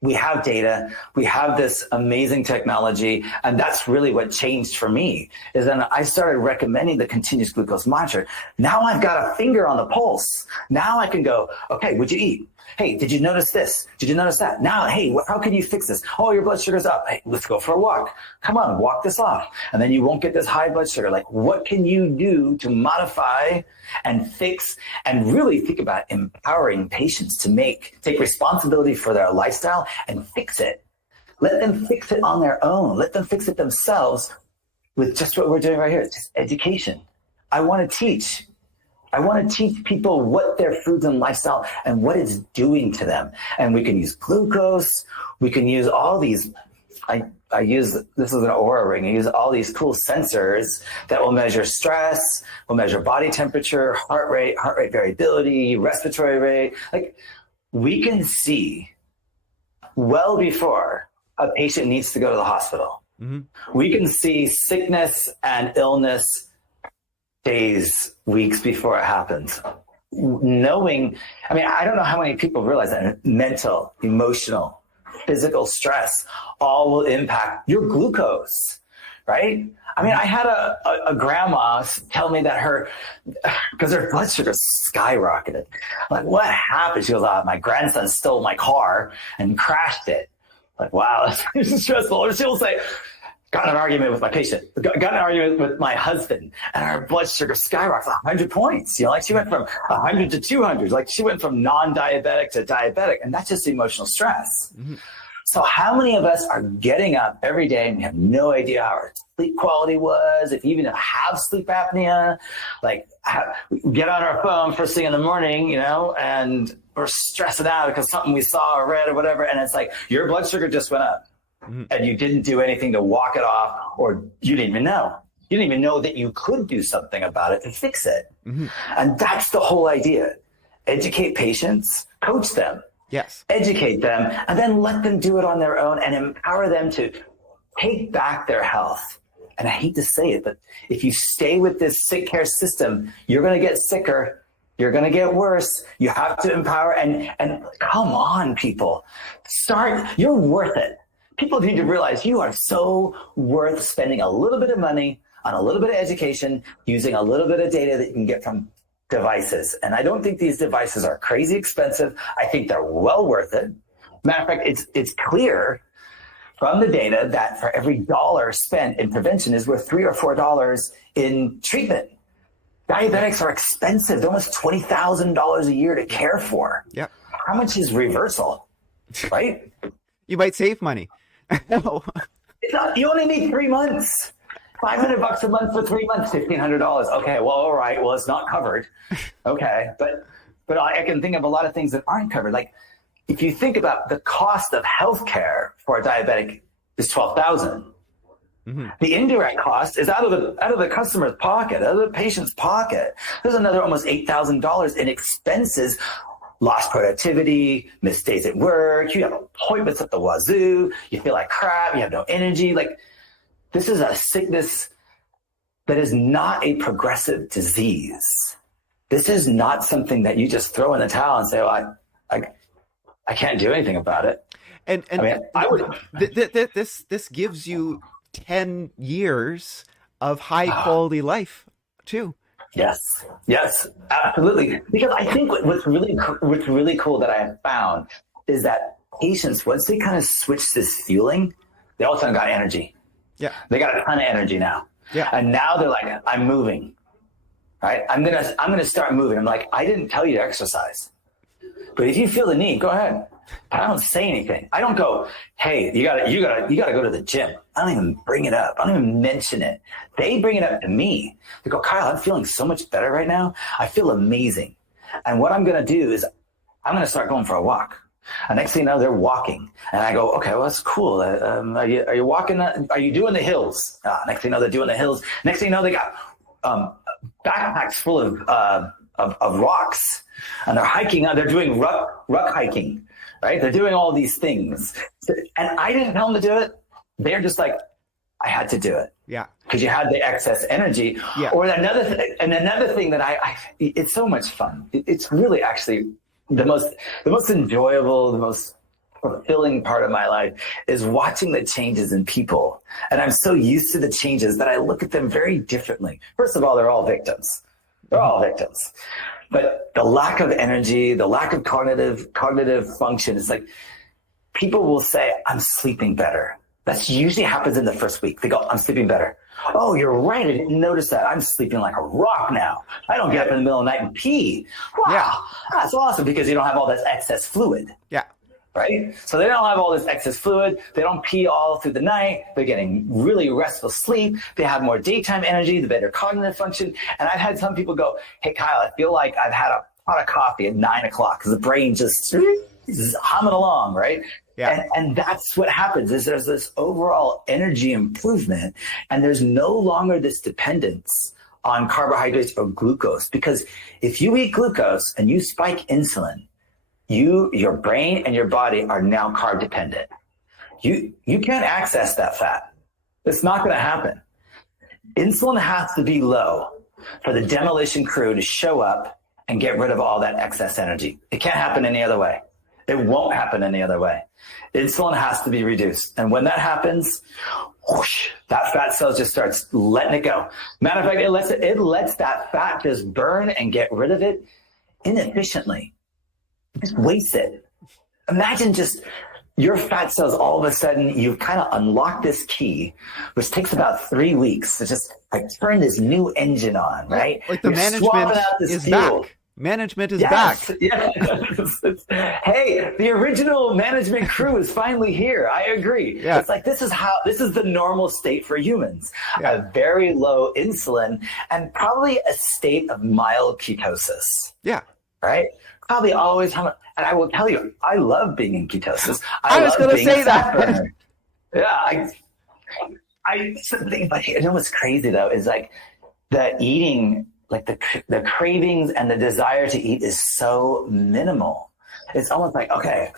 we have data, we have this amazing technology, and that's really what changed for me, is then I started recommending the continuous glucose monitor. Now I've got a finger on the pulse. Now I can go, okay, what'd you eat? Hey, did you notice this? Did you notice that? Now, hey, how can you fix this? Oh, your blood sugar's up. Hey, let's go for a walk. Come on, walk this off. And then you won't get this high blood sugar. Like, what can you do to modify and fix and really think about empowering patients to take responsibility for their lifestyle and fix it? Let them fix it on their own. Let them fix it themselves with just what we're doing right here. It's just education. I want to teach people what their foods and lifestyle and what it's doing to them. And we can use glucose. We can use all these. This is an Oura ring. I use all these cool sensors that will measure stress, will measure body temperature, heart rate variability, respiratory rate. Like, we can see well before a patient needs to go to the hospital. Mm-hmm. We can see sickness and illness days, weeks before it happens. Knowing, I mean, I don't know how many people realize that mental, emotional, physical stress all will impact your glucose, right? I mean, I had a grandma tell me that because her blood sugar skyrocketed. Like, what happened? She goes, my grandson stole my car and crashed it. Like, wow, that's stressful. Or she'll say, got in an argument with my patient, got in an argument with my husband, and our blood sugar skyrocketed 100 points. You know, like she went from 100 to 200. Like she went from non-diabetic to diabetic, and that's just emotional stress. Mm-hmm. So how many of us are getting up every day and we have no idea how our sleep quality was, if you even have sleep apnea, like we get on our phone first thing in the morning, you know, and we're stressing out because something we saw or read or whatever, and it's like your blood sugar just went up. Mm-hmm. And you didn't do anything to walk it off, or you didn't even know. You didn't even know that you could do something about it to fix it. Mm-hmm. And that's the whole idea. Educate patients, coach them. Yes. Educate them, and then let them do it on their own and empower them to take back their health. And I hate to say it, but if you stay with this sick care system, you're going to get sicker. You're going to get worse. You have to empower and come on, people. You're worth it. People need to realize you are so worth spending a little bit of money on a little bit of education, using a little bit of data that you can get from devices. And I don't think these devices are crazy expensive. I think they're well worth it. Matter of fact, it's clear from the data that for every dollar spent in prevention is worth $3 or $4 in treatment. Diabetics are expensive. They're almost $20,000 a year to care for. Yep. How much is reversal, right? You might save money. You only need 3 months. $500 a month for 3 months, $1,500. Okay, well, all right. Well, it's not covered. Okay, but I can think of a lot of things that aren't covered. Like, if you think about the cost of healthcare for a diabetic is $12,000. Mm-hmm. The indirect cost is out of the customer's pocket, out of the patient's pocket. There's another almost $8,000 in expenses. Lost productivity, missed days at work, you have appointments at the wazoo, you feel like crap, you have no energy. Like, this is a sickness that is not a progressive disease. This is not something that you just throw in the towel and say, well, I can't do anything about it. And I mean, I would. This gives you 10 years of high quality life too. Yes, absolutely. Because I think what's really cool that I have found is that patients, once they kind of switch this fueling, they all of a sudden got energy. Yeah. They got a ton of energy now. Yeah. And now they're like, I'm moving. Right? I'm gonna start moving. I'm like, I didn't tell you to exercise. But if you feel the need, go ahead. But I don't say anything. I don't go, hey, you gotta go to the gym. I don't even bring it up. I don't even mention it. They bring it up to me. They go, Kyle, I'm feeling so much better right now. I feel amazing. And what I'm gonna do is I'm gonna start going for a walk. And next thing you know, they're walking. And I go, okay, well, that's cool. Are you walking? Are you doing the hills? Next thing you know, they're doing the hills. Next thing you know, they got backpacks full of rocks, and they're hiking. They're doing ruck hiking, right? They're doing all these things, and I didn't tell them to do it. They're just like, I had to do it. Yeah, because you had the excess energy. Yeah. Or another thing that it's so much fun. It's really actually the most enjoyable, the most fulfilling part of my life is watching the changes in people. And I'm so used to the changes that I look at them very differently. First of all, they're all victims. They're all victims. But the lack of energy, the lack of cognitive function is like, people will say, I'm sleeping better. That usually happens in the first week. They go, I'm sleeping better. Oh, you're right. I didn't notice that. I'm sleeping like a rock now. I don't get up in the middle of the night and pee. Wow. Yeah. That's awesome, because you don't have all this excess fluid. Yeah. Right? So they don't have all this excess fluid. They don't pee all through the night. They're getting really restful sleep. They have more daytime energy, the better cognitive function. And I've had some people go, hey, Kyle, I feel like I've had a pot of coffee at 9 o'clock because the brain just is humming along, right? Yeah. And that's what happens is there's this overall energy improvement, and there's no longer this dependence on carbohydrates or glucose. Because if you eat glucose and you spike insulin, your brain and your body are now carb dependent. You can't access that fat. It's not going to happen. Insulin has to be low for the demolition crew to show up and get rid of all that excess energy. It can't happen any other way. It won't happen any other way. Insulin has to be reduced. And when that happens, whoosh, that fat cell just starts letting it go. Matter of fact, it lets that fat just burn and get rid of it inefficiently. Just waste it. Imagine just your fat cells, all of a sudden, you've kind of unlocked this key, which takes about 3 weeks to just turn this new engine on, right? Like the management is back. Management is back. Yes. Hey, the original management crew is finally here. I agree. Yeah. It's like, this is the normal state for humans. Yeah. A very low insulin and probably a state of mild ketosis. Yeah. Right? Probably always, and I will tell you, I love being in ketosis. I was going to say that. Yeah. But you know what's crazy though is like the eating, like the cravings and the desire to eat is so minimal. It's almost like, okay,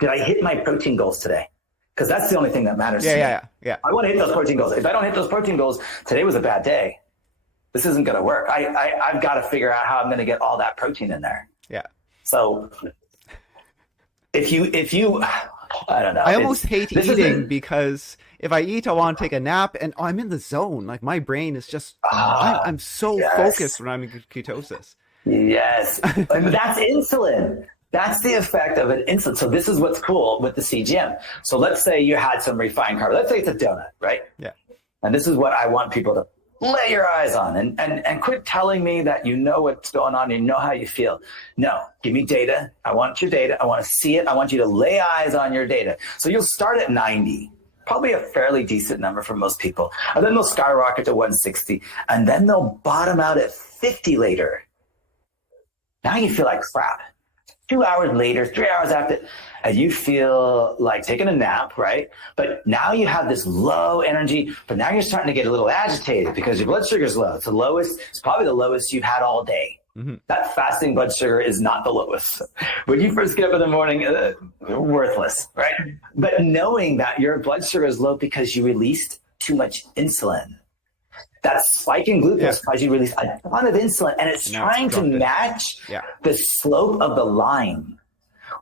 did I hit my protein goals today? Because that's the only thing that matters to me. Yeah. I want to hit those protein goals. If I don't hit those protein goals, today was a bad day. This isn't going to work. I've got to figure out how I'm going to get all that protein in there. Yeah. So if you, I don't know. I almost hate eating because if I eat, I want to take a nap, and I'm in the zone. Like my brain is just, I'm so focused when I'm in ketosis. Yes. And that's insulin. That's the effect of an insulin. So this is what's cool with the CGM. So let's say you had some refined carbs. Let's say it's a donut, right? Yeah. And this is what I want people to lay your eyes on, and quit telling me that you know what's going on, you know how you feel. No, give me data. I want your data. I want to see it. I want you to lay eyes on your data. So you'll start at 90, probably a fairly decent number for most people. And then they'll skyrocket to 160, and then they'll bottom out at 50 later. Now you feel like crap. 2 hours later, 3 hours after, and you feel like taking a nap, right? But now you have this low energy, but now you're starting to get a little agitated because your blood sugar is low. It's probably the lowest you've had all day. Mm-hmm. That fasting blood sugar is not the lowest. When you first get up in the morning, worthless, right? But knowing that your blood sugar is low because you released too much insulin. That spike in glucose causes you to release a ton of insulin, and it's trying to match the slope of the line.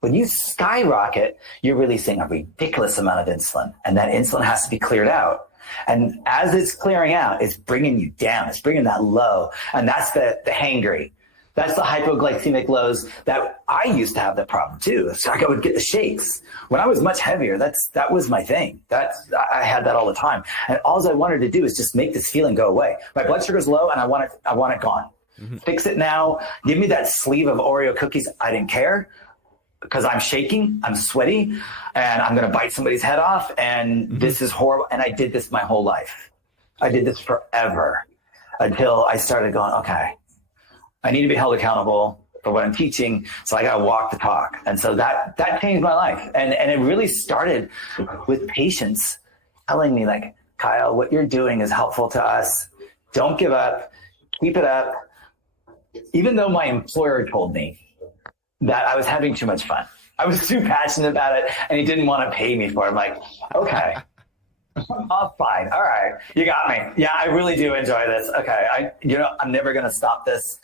When you skyrocket, you're releasing a ridiculous amount of insulin, and that insulin has to be cleared out. And as it's clearing out, it's bringing you down. It's bringing that low. And that's the hangry. That's the hypoglycemic lows that I used to have that problem too. It's like I would get the shakes. When I was much heavier, that was my thing. I had that all the time. And all I wanted to do is just make this feeling go away. My blood sugar's low and I want it gone. Mm-hmm. Fix it now. Give me that sleeve of Oreo cookies. I didn't care because I'm shaking, I'm sweaty, and I'm going to bite somebody's head off. And this is horrible. And I did this my whole life. I did this forever until I started going, okay, I need to be held accountable for what I'm teaching. So I got to walk the talk. And so that changed my life. And it really started with patients telling me like, Kyle, what you're doing is helpful to us. Don't give up. Keep it up. Even though my employer told me that I was having too much fun. I was too passionate about it and he didn't want to pay me for it. I'm like, okay. Oh, fine. All right. You got me. Yeah, I really do enjoy this. Okay. I'm never going to stop this.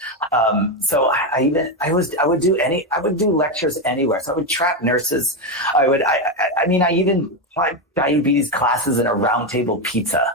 So I would do lectures anywhere. So I would trap nurses. I even taught diabetes classes in a round table pizza.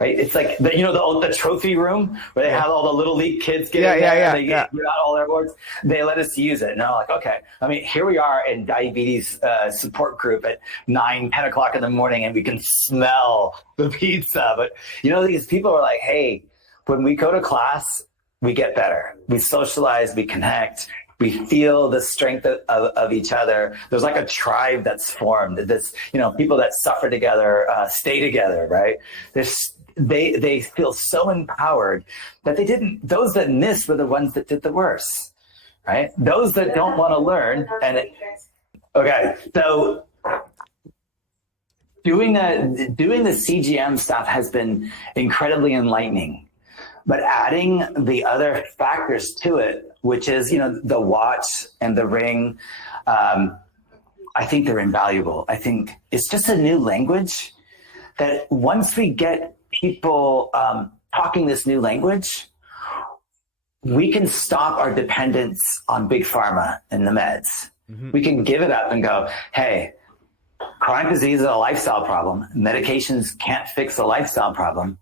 Right? It's like the trophy room where they have all the little league kids get in there. They get out all their awards. They let us use it. And I'm like, okay. I mean, here we are in diabetes support group at 10 o'clock in the morning, and we can smell the pizza. But these people are like, hey, when we go to class, we get better. We socialize, we connect. We feel the strength of each other. There's like a tribe that's formed. This, people that suffer together, stay together, right? They feel so empowered that those that missed were the ones that did the worst, right? Those that don't want to learn. Okay. So doing the CGM stuff has been incredibly enlightening, but adding the other factors to it, which is, the watch and the ring, I think they're invaluable. I think it's just a new language that once we get people talking this new language, we can stop our dependence on big pharma and the meds. Mm-hmm. We can give it up and go, hey, chronic disease is a lifestyle problem. Medications can't fix the lifestyle problem.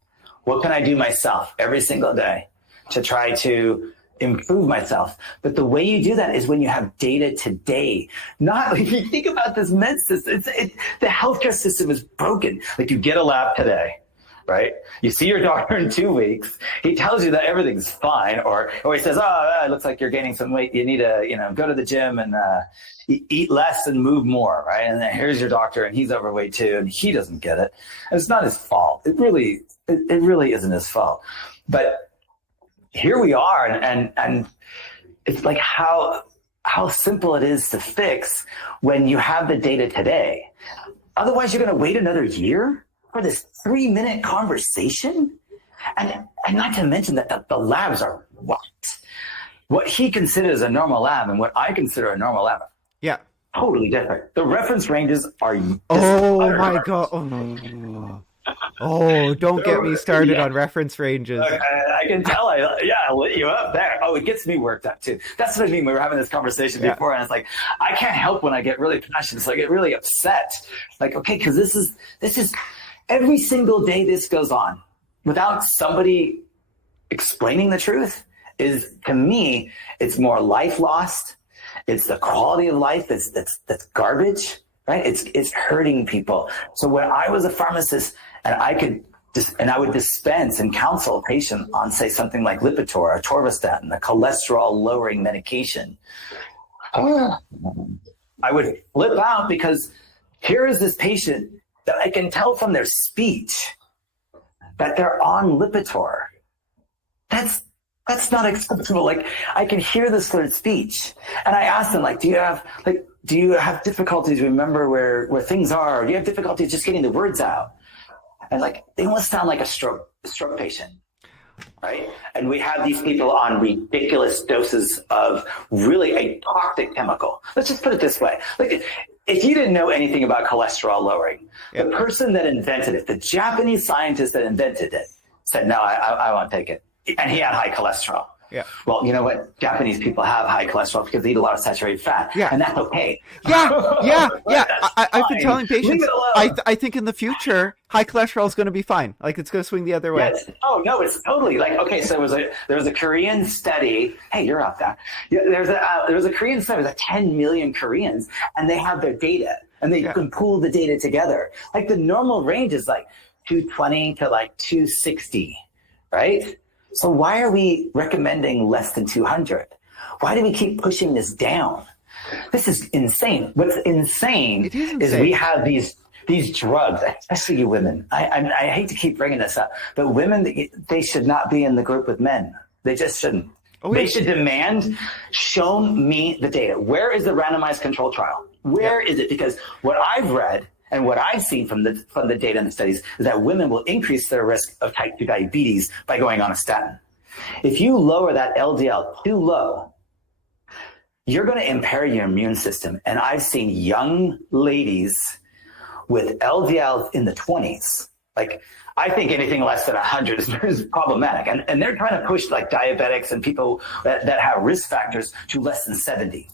What can I do myself every single day to try to improve myself? But the way you do that is when you have data today. Not if you think about this med system, the healthcare system is broken. Like you get a lab today, right? You see your doctor in 2 weeks. He tells you that everything's fine, or he says, "Oh, it looks like you're gaining some weight. You need to, go to the gym and eat less and move more," right? And then here's your doctor, and he's overweight too, and he doesn't get it. And it's not his fault. It really isn't his fault. But here we are, and it's like how simple it is to fix when you have the data today. Otherwise, you're going to wait another year for this 3-minute conversation, and not to mention that the labs are what he considers a normal lab and what I consider a normal lab. Yeah, totally different. The reference ranges are. Oh my god! Oh, don't get me started on reference ranges. I can tell. I lit you up there. Oh, it gets me worked up too. That's what I mean. We were having this conversation before, and it's like I can't help when I get really passionate. So I get really upset. Like, okay, because this is every single day this goes on without somebody explaining the truth. Is to me, it's more life lost. It's the quality of life that's garbage, right? It's hurting people. So when I was a pharmacist and I would dispense and counsel a patient on, say, something like Lipitor or Atorvastatin, a cholesterol lowering medication, I would flip out because here is this patient that I can tell from their speech that they're on Lipitor. That's not acceptable. Like, I can hear this slurred speech. And I asked them, like, do you have difficulties remember where things are? Or do you have difficulties just getting the words out? And like, they must sound like a stroke patient, right? And we have these people on ridiculous doses of really a toxic chemical. Let's just put it this way. Like, if you didn't know anything about cholesterol lowering, the person that invented it, the Japanese scientist that invented it, said, no, I won't take it. And he had high cholesterol. Yeah. Well, you know what? Japanese people have high cholesterol because they eat a lot of saturated fat. Yeah. And that's okay. Yeah. That's I've been fine. telling patients, Leave it alone. I think in the future, high cholesterol is going to be fine. Like it's going to swing the other way. Yes. Oh no, it's totally like, okay. So there was a Korean study. Hey, you're up there. Yeah, there was a Korean study with 10 million Koreans, and they have their data, and they can pool the data together. Like the normal range is like 220 to like 260, right? So why are we recommending less than 200? Why do we keep pushing this down? This is insane. What's insane is we have these drugs, especially you women. I hate to keep bringing this up, but women, they should not be in the group with men. They just shouldn't. They should demand, show me the data. Where is the randomized control trial? Where is it? Because what I've read and what I've seen from the data and the studies is that women will increase their risk of type 2 diabetes by going on a statin. If you lower that LDL too low, you're going to impair your immune system. And I've seen young ladies with LDL in the 20s. Like, I think anything less than 100 is problematic. And they're trying to push like diabetics and people that have risk factors to less than 70.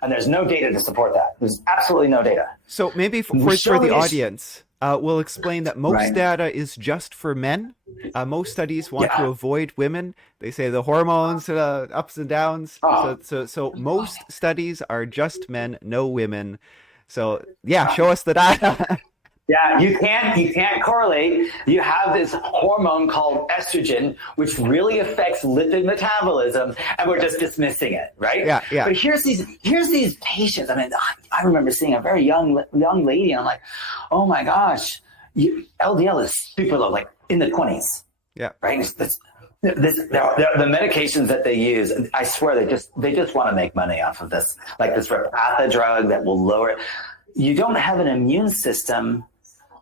And there's no data to support that. There's absolutely no data. So maybe for the audience, we'll explain that most data is just for men. Most studies want to avoid women. They say the hormones, ups and downs. So most studies are just men, no women. So show us the data. Yeah, you can't correlate. You have this hormone called estrogen, which really affects lipid metabolism, and we're just dismissing it, right? Yeah. But here's these patients. I mean, I remember seeing a very young lady, and I'm like, oh my gosh, LDL is super low, like in the 20s. Yeah. Right. The medications that they use, I swear they just want to make money off of this, like this Repatha drug that will lower it. You don't have an immune system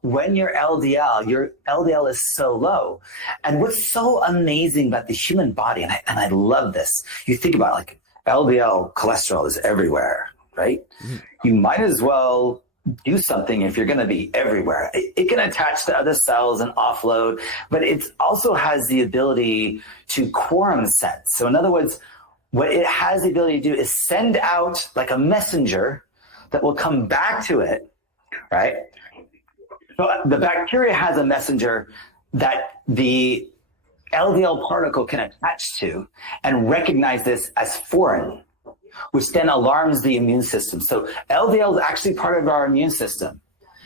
when your LDL is so low. And what's so amazing about the human body, and I love this, you think about like LDL cholesterol is everywhere, right? Mm-hmm. You might as well do something if you're going to be everywhere. It can attach to other cells and offload, but it also has the ability to quorum sense. So in other words, what it has the ability to do is send out like a messenger that will come back to it, right? So the bacteria has a messenger that the LDL particle can attach to and recognize this as foreign, which then alarms the immune system. So LDL is actually part of our immune system.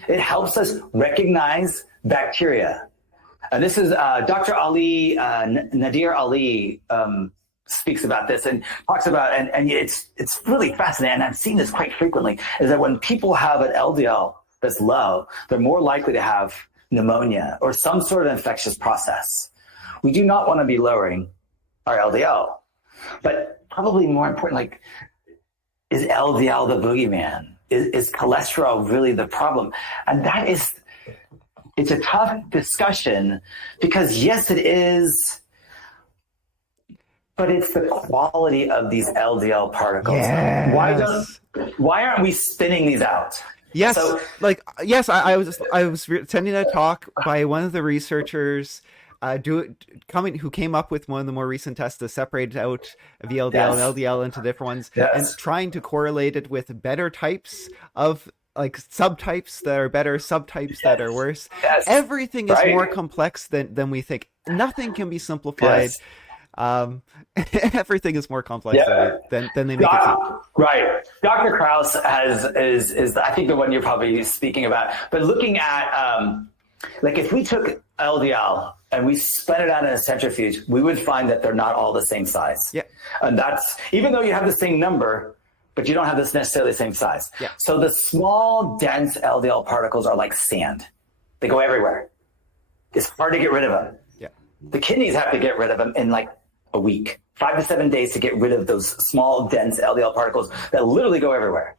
It helps us recognize bacteria. And this is Dr. Ali, Nadir Ali, speaks about this and talks about, and it's really fascinating, and I've seen this quite frequently, is that when people have an LDL that's low, they're more likely to have pneumonia or some sort of infectious process. We do not want to be lowering our LDL. But probably more important, like, is LDL the boogeyman? Is cholesterol really the problem? And it's a tough discussion because yes, it is, but it's the quality of these LDL particles. Yes. Why aren't we spinning these out? Yes, I was attending a talk by one of the researchers who came up with one of the more recent tests to separate out VLDL and LDL into different ones, and trying to correlate it with better types of like subtypes that are better, subtypes that are worse. Yes. Everything is more complex than we think. Nothing can be simplified. Everything is more complex than they make it seem. Right. Dr. Krauss is I think the one you're probably speaking about. But looking at like if we took LDL and we spun it out in a centrifuge, we would find that they're not all the same size. Yeah. And that's even though you have the same number, but you don't have this necessarily the same size. Yeah. So the small, dense LDL particles are like sand. They go everywhere. It's hard to get rid of them. Yeah. The kidneys have to get rid of them in like a week, 5 to 7 days to get rid of those small, dense LDL particles that literally go everywhere,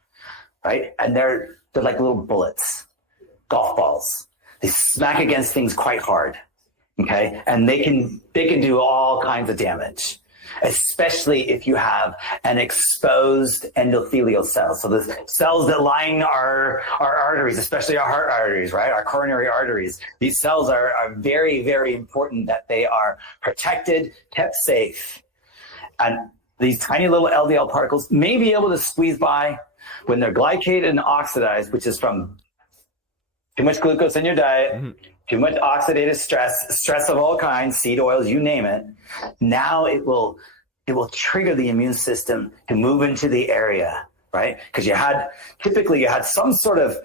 right? And they're like little bullets, golf balls. They smack against things quite hard, okay? And they can do all kinds of damage, especially if you have an exposed endothelial cell. So the cells that line our arteries, especially our heart arteries, right? Our coronary arteries. These cells are very, very important that they are protected, kept safe. And these tiny little LDL particles may be able to squeeze by when they're glycated and oxidized, which is from too much glucose in your diet, too much oxidative stress of all kinds, seed oils, you name it. Now it will trigger the immune system to move into the area, right? Because typically you had some sort of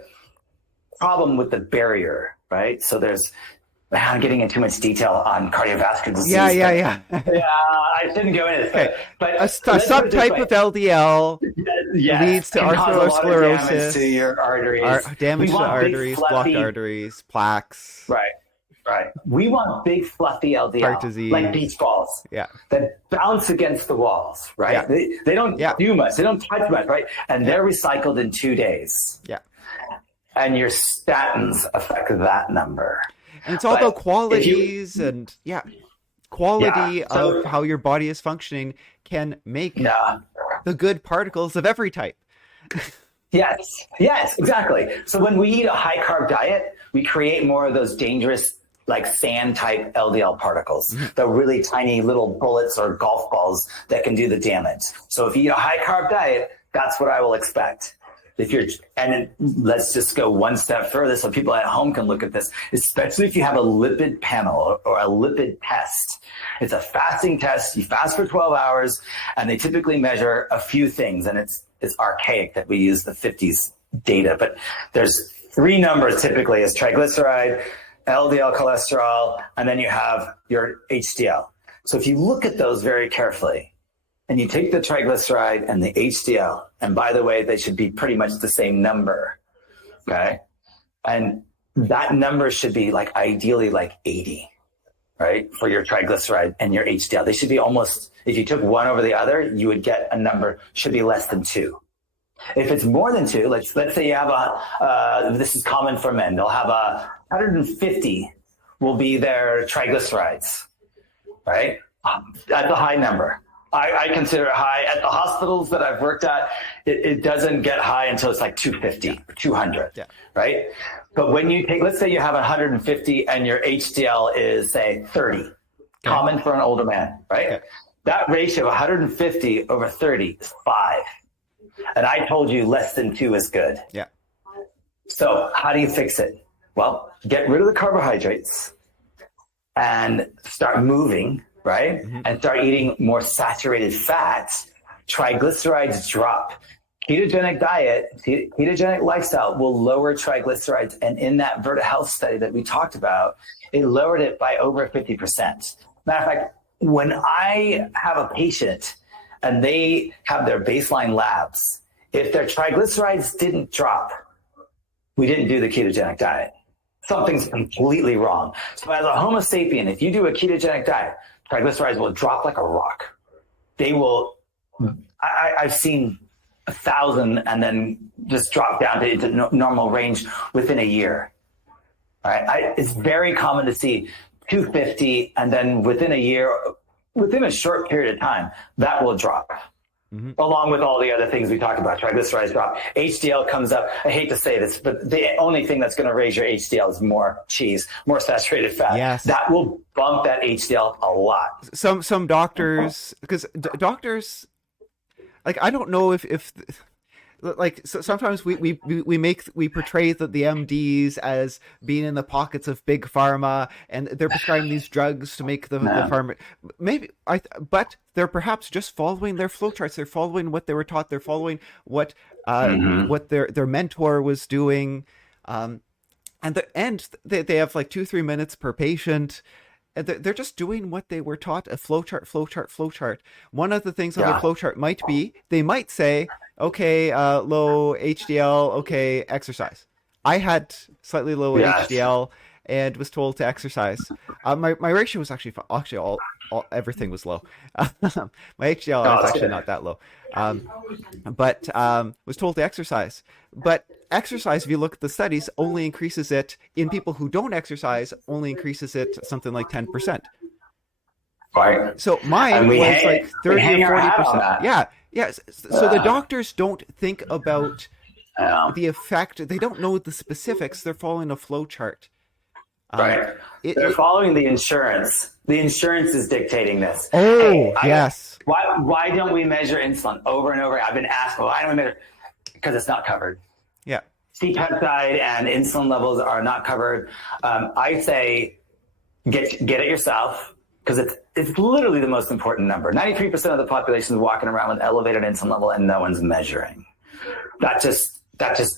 problem with the barrier, right? So I'm getting into too much detail on cardiovascular disease. Yeah. Yeah, I shouldn't go into this. Okay. But A subtype of LDL leads to atherosclerosis, to your arteries, damage to arteries, blocked arteries, plaques. Right. We want big, fluffy LDL, heart disease, like beach balls, that bounce against the walls, right? Yeah. They don't do much. They don't touch much, right? And they're recycled in 2 days. Yeah. And your statins affect that number. And it's all about qualities of how your body is functioning can make the good particles of every type. Yes, exactly. So when we eat a high carb diet, we create more of those dangerous, like sand type LDL particles, the really tiny little bullets or golf balls that can do the damage. So if you eat a high carb diet, that's what I will expect. Let's just go one step further so people at home can look at this, especially if you have a lipid panel or a lipid test. It's a fasting test. You fast for 12 hours and they typically measure a few things, and it's archaic that we use the 50s data, but there's 3 numbers typically as triglyceride, LDL cholesterol, and then you have your HDL. So if you look at those very carefully, and you take the triglyceride and the HDL, and by the way, they should be pretty much the same number, okay? And that number should be ideally 80, right? For your triglyceride and your HDL. They should be almost, if you took one over the other, you would get a number, should be less than 2. If it's more than 2, let's say you have this is common for men, they'll have 150 will be their triglycerides, right? That's a high number. I consider it high. At the hospitals that I've worked at, it doesn't get high until it's 250, 200, right? But when you take, let's say you have 150 and your HDL is, say, 30, common for an older man, right? Okay. That ratio of 150 over 30 is 5. And I told you less than 2 is good. Yeah. So how do you fix it? Well, get rid of the carbohydrates and start moving, right? And start eating more saturated fats. Triglycerides drop. Ketogenic diet, ketogenic lifestyle will lower triglycerides. And in that Virta Health study that we talked about, it lowered it by over 50%. Matter of fact, when I have a patient and they have their baseline labs, if their triglycerides didn't drop, we didn't do the ketogenic diet. Something's completely wrong. So as a Homo sapien, if you do a ketogenic diet, triglycerides will drop like a rock. They will, I've seen 1,000 and then just drop down to normal range within a year. All right. It's very common to see 250 and then within a year, within a short period of time, that will drop. Along with all the other things we talked about. Triglycerides drop, HDL comes up. I hate to say this, but the only thing that's going to raise your HDL is more cheese, more saturated fat. Yes. That will bump that HDL a lot. Some doctors, because doctors, I don't know if so sometimes we portray the MDs as being in the pockets of big pharma, and they're prescribing these drugs to make the pharma. But they're perhaps just following their flowcharts. They're following what they were taught. They're following what their mentor was doing, and they have 2-3 minutes per patient. They're just doing what they were taught, a flowchart. One of the things on their flowchart might be, they might say, okay, low HDL, okay, exercise. I had slightly low HDL and was told to exercise. My ratio was actually all everything was low. My HDL was actually not that low, but was told to exercise. But exercise, if you look at the studies, only increases it in people who don't exercise. Only increases it something like 10%. Right. So mine was 30 or 40%. Yeah. So the doctors don't think about the effect. They don't know the specifics. They're following a flow chart. Right. They're following the insurance. The insurance is dictating this. Oh, yes. Why don't we measure insulin over and over? I've been asked, well, why don't we measure? Because it's not covered. Yeah. C-peptide and insulin levels are not covered. I say get it yourself, because it's literally the most important number. 93% of the population is walking around with elevated insulin level and no one's measuring. That just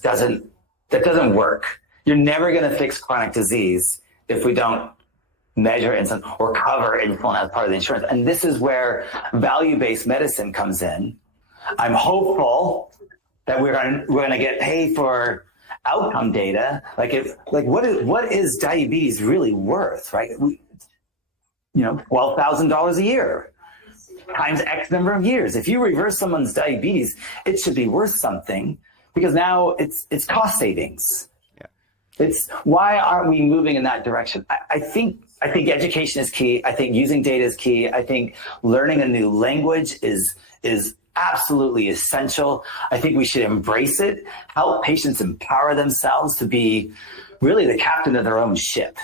doesn't work. You're never going to fix chronic disease if we don't measure insulin or cover insulin as part of the insurance. And this is where value-based medicine comes in. I'm hopeful that we're going to get paid for outcome data. What is diabetes really worth, right? $12,000 a year times X number of years. If you reverse someone's diabetes, it should be worth something, because now it's cost savings. It's why aren't we moving in that direction? I think education is key. I think using data is key. I think learning a new language is absolutely essential. I think we should embrace it, help patients empower themselves to be really the captain of their own ship.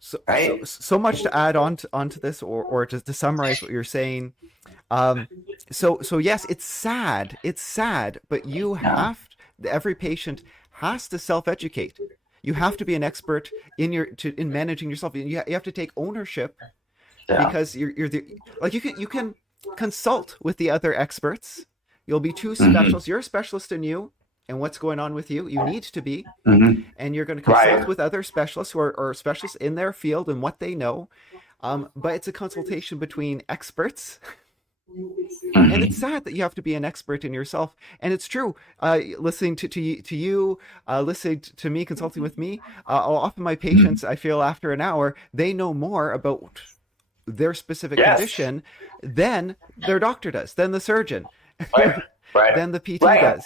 So much to add onto this, or just to summarize what you're saying. So yes, it's sad, but every patient has to self-educate. You have to be an expert in managing yourself. You have to take ownership, because you can consult with the other experts. You'll be two specialists. You're a specialist in you and what's going on with you. You need to be, and you're going to consult with other specialists who are specialists in their field and what they know. But it's a consultation between experts. And it's sad that you have to be an expert in yourself. And it's true. Listening to you, listening to me, consulting with me, often my patients, I feel after an hour, they know more about their specific condition than their doctor does, than the surgeon, than the PT does.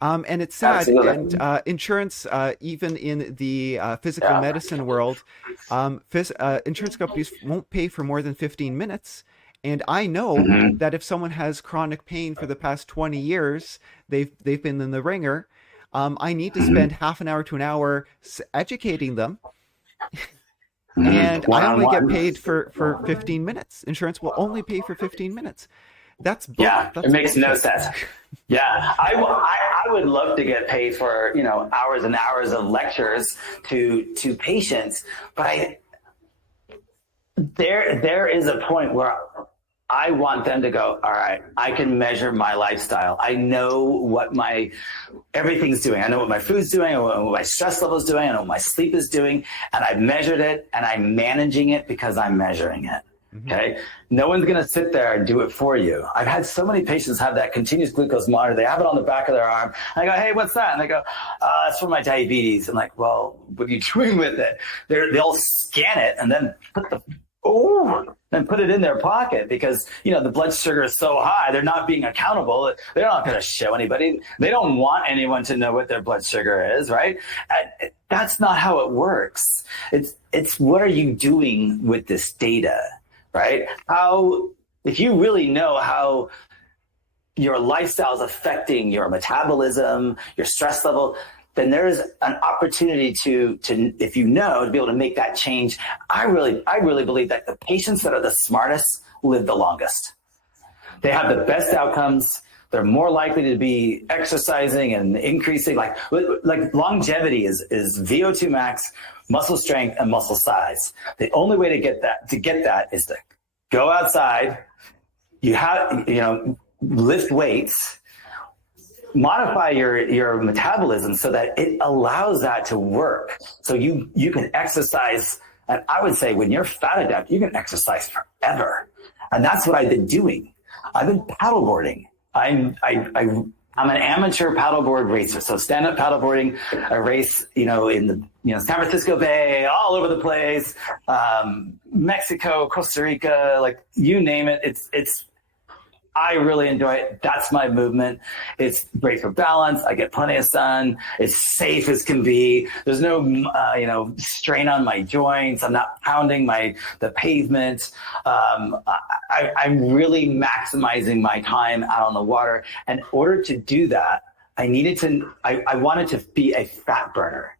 And it's sad. Absolutely. And insurance, even in the physical medicine world, insurance companies won't pay for more than 15 minutes. And I know that if someone has chronic pain for the past 20 years, they've been in the ringer. I need to spend half an hour to an hour educating them. And I only get paid for 15 minutes. Insurance will only pay for 15 minutes. It makes no sense. Yeah, I would love to get paid for hours and hours of lectures to patients, but there is a point where I want them to go, all right, I can measure my lifestyle. I know what everything's doing. I know what my food's doing. I know what my stress level is doing. I know what my sleep is doing. And I've measured it, and I'm managing it because I'm measuring it. Okay. No one's going to sit there and do it for you. I've had so many patients have that continuous glucose monitor. They have it on the back of their arm. And I go, hey, what's that? And they go, it's for my diabetes. I'm like, well, what are you doing with it? They'll scan it and then put it in their pocket, because the blood sugar is so high. They're not being accountable. They're not going to show anybody. They don't want anyone to know what their blood sugar is, right? That's not how it works. It's what are you doing with this data, right? If you really know how your lifestyle is affecting your metabolism, your stress level, then there's an opportunity to if to be able to make that change. I really believe that the patients that are the smartest live the longest. They have the best outcomes. They're more likely to be exercising and increasing. Like longevity is VO2 max, muscle strength, and muscle size. The only way to get that is to go outside. Lift weights. Modify your metabolism so that it allows that to work. So you can exercise. And I would say when you're fat adapted, you can exercise forever. And that's what I've been doing. I've been paddleboarding. I'm an amateur paddleboard racer. So stand-up paddleboarding, I race, in the San Francisco Bay, all over the place, Mexico, Costa Rica, like you name it. I really enjoy it. That's my movement. It's great for balance. I get plenty of sun. It's safe as can be. There's no, strain on my joints. I'm not pounding the pavement. I'm really maximizing my time out on the water. And in order to do that, I wanted to be a fat burner.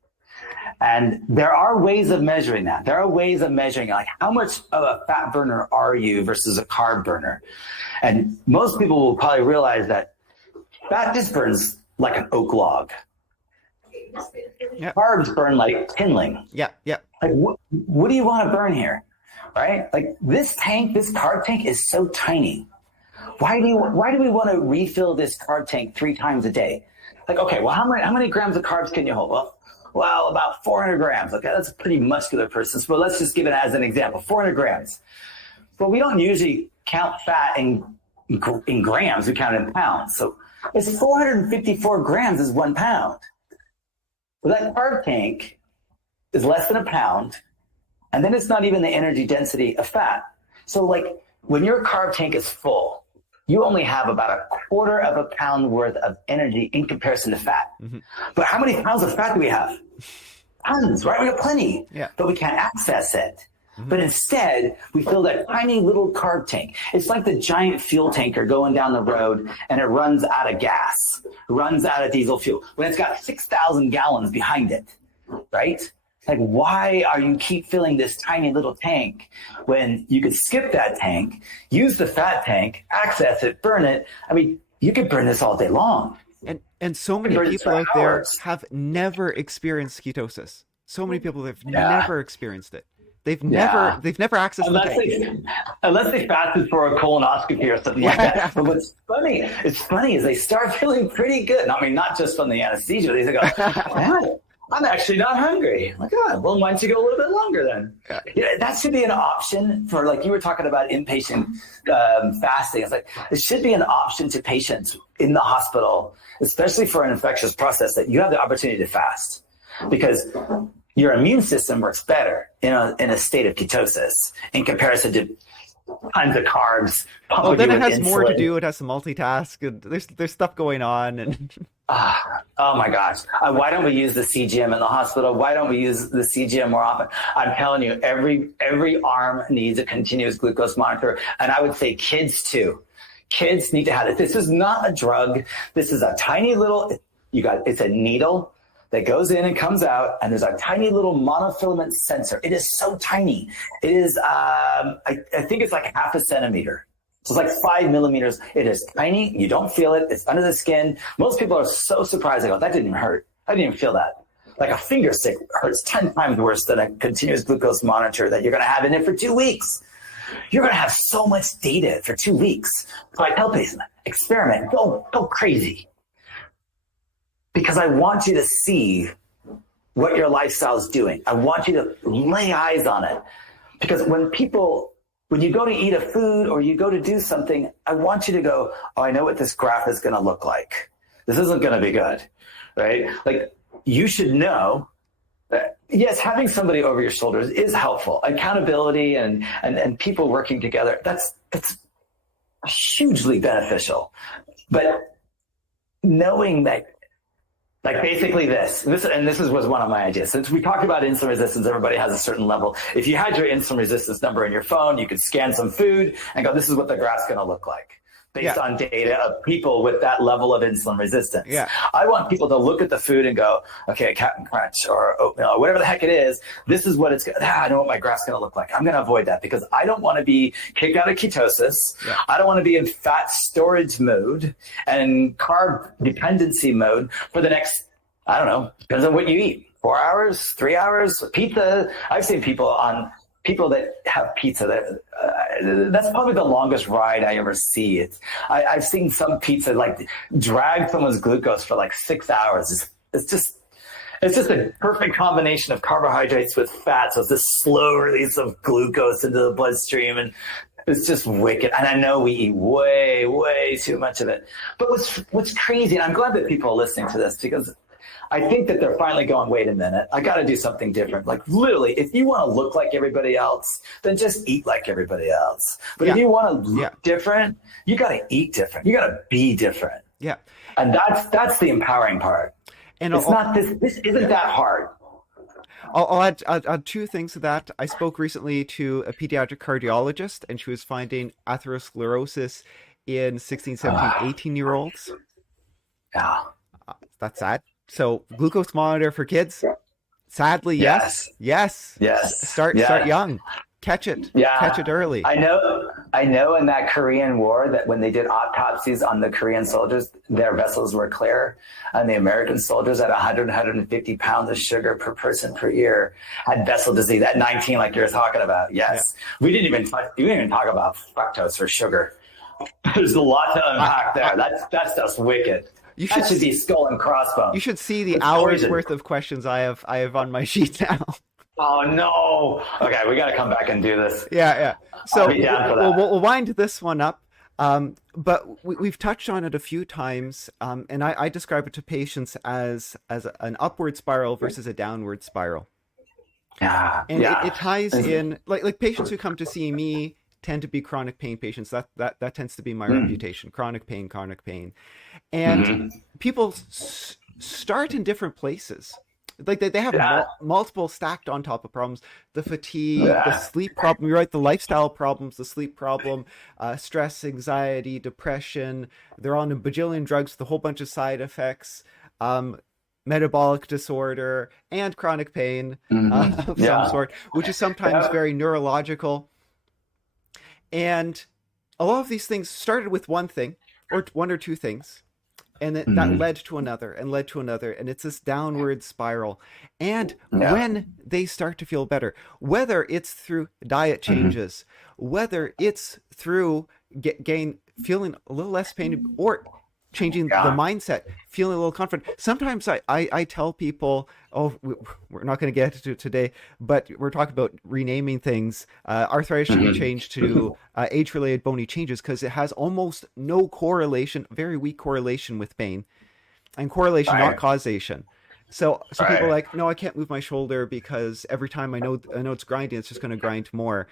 And there are ways of measuring that. There are ways of measuring like how much of a fat burner are you versus a carb burner. And most people will probably realize that fat just burns like an oak log. Yep. Carbs burn like kindling. Yeah, yeah. Like what do you want to burn here? Right? Like this carb tank is so tiny. Why do we want to refill this carb tank 3 times a day? Like, okay, well, how many grams of carbs can you hold? Well, about 400 grams. Okay, that's a pretty muscular person. So let's just give it as an example, 400 grams. Well, we don't usually count fat in grams. We count it in pounds. So it's 454 grams is 1 pound. Well, that carb tank is less than a pound. And then it's not even the energy density of fat. So like when your carb tank is full, you only have about a quarter of a pound worth of energy in comparison to fat. Mm-hmm. But how many pounds of fat do we have? Tons, right? We have plenty, but we can't access it. Mm-hmm. But instead, we fill that tiny little carb tank. It's like the giant fuel tanker going down the road and it runs out of gas, runs out of diesel fuel when it's got 6,000 gallons behind it, right? Like, why are you keep filling this tiny little tank when you could skip that tank, use the fat tank, access it, burn it? I mean, you could burn this all day long. And so many people out there have never experienced ketosis. So many people have never experienced it. They've never accessed the tank. Unless they fasted for a colonoscopy or something like that. But what's funny is they start feeling pretty good. I mean, not just from the anesthesia. They go, man, I'm actually not hungry. Like, well, why don't you go a little bit longer then? Yeah, that should be an option for, like you were talking about inpatient fasting. It's like, it should be an option to patients in the hospital, especially for an infectious process, that you have the opportunity to fast because your immune system works better in a state of ketosis in comparison to tons of carbs. Well, then it has insulin. More to do. It has to multitask. And there's stuff going on. And oh my gosh. Why don't we use the CGM in the hospital? Why don't we use the CGM more often? I'm telling you, every arm needs a continuous glucose monitor. And I would say kids too. Kids need to have it. This is not a drug. This is a tiny little, it's a needle that goes in and comes out, and there's a tiny little monofilament sensor. It is so tiny. It is, I think it's like half a centimeter. So it's like 5 millimeters. It is tiny. You don't feel it. It's under the skin. Most people are so surprised. They go, that didn't even hurt. I didn't even feel that. Like a finger stick hurts 10 times worse than a continuous glucose monitor that you're going to have in it for 2 weeks. You're going to have so much data for 2 weeks. So I tell patients, experiment, go crazy. Because I want you to see what your lifestyle is doing. I want you to lay eyes on it. Because when you go to eat a food or you go to do something, I want you to go, oh, I know what this graph is going to look like. This isn't going to be good, right? Like, you should know that, yes, having somebody over your shoulders is helpful. Accountability and people working together, that's hugely beneficial. But knowing that, like basically this was one of my ideas. Since we talked about insulin resistance, everybody has a certain level. If you had your insulin resistance number in your phone, you could scan some food and go, this is what the graph's going to look like based on data of people with that level of insulin resistance. Yeah. I want people to look at the food and go, okay, Captain Crunch or oatmeal or whatever the heck it is, this is what I know what my graph's going to look like. I'm going to avoid that because I don't want to be kicked out of ketosis. Yeah. I don't want to be in fat storage mode and carb dependency mode for the next, I don't know, depends on what you eat. 4 hours, 3 hours, pizza. I've seen people that have pizza that's probably the longest ride I ever see. I've seen some pizza like drag someone's glucose for like 6 hours. It's just a perfect combination of carbohydrates with fat. So it's this slow release of glucose into the bloodstream, and it's just wicked. And I know we eat way, way too much of it. But what's crazy, and I'm glad that people are listening to this because I think that they're finally going, wait a minute, I got to do something different. Like literally, if you want to look like everybody else, then just eat like everybody else. But if you want to look different, you got to eat different. You got to be different. Yeah. And that's the empowering part. And this isn't that hard. I'll add 2 things to that. I spoke recently to a pediatric cardiologist, and she was finding atherosclerosis in 16, 17, 18-year-olds. Yeah. That's sad. So glucose monitor for kids, Sadly, yes. Yes. Yes. Yes. Start Yeah. young. Catch it. Catch Yeah. it early. I know in that Korean War that when they did autopsies on the Korean soldiers, their vessels were clear. And the American soldiers at 100, 150 pounds of sugar per person per year had vessel disease at 19, like you're talking about. Yeah. Yes. We didn't even talk about fructose or sugar. There's a lot to unpack there. That's just wicked. That should be skull and crossbones. You should see the It's hours poison. worth of questions I have on my sheet now. Oh no. Okay, we got to come back and do this. Yeah. So I'll be down for that. we'll wind this one up. But we've touched on it a few times, and I describe it to patients as an upward spiral versus a downward spiral. Yeah. And Yeah. it ties in, like patients who come to see me tend to be chronic pain patients. That tends to be my reputation. Chronic pain. And people start in different places. Like they have multiple stacked on top of problems: the fatigue, the sleep problem. You're right, the lifestyle problems, the sleep problem, stress, anxiety, depression. They're on a bajillion drugs with a whole bunch of side effects, metabolic disorder, and chronic pain of some sort, which is sometimes very neurological. And a lot of these things started with one thing, or one or two things. And that led to another and led to another. And it's this downward spiral. And when they start to feel better, whether it's through diet changes, whether it's through feeling a little less pain, or changing the mindset, feeling a little confident. Sometimes I tell people, we're not going to get to it today, but we're talking about renaming things. Arthritis should be changed to age-related bony changes, because it has almost no correlation, very weak correlation with pain, and correlation, not causation. So people are like, no, I can't move my shoulder because every time I know it's grinding, it's just going to grind more.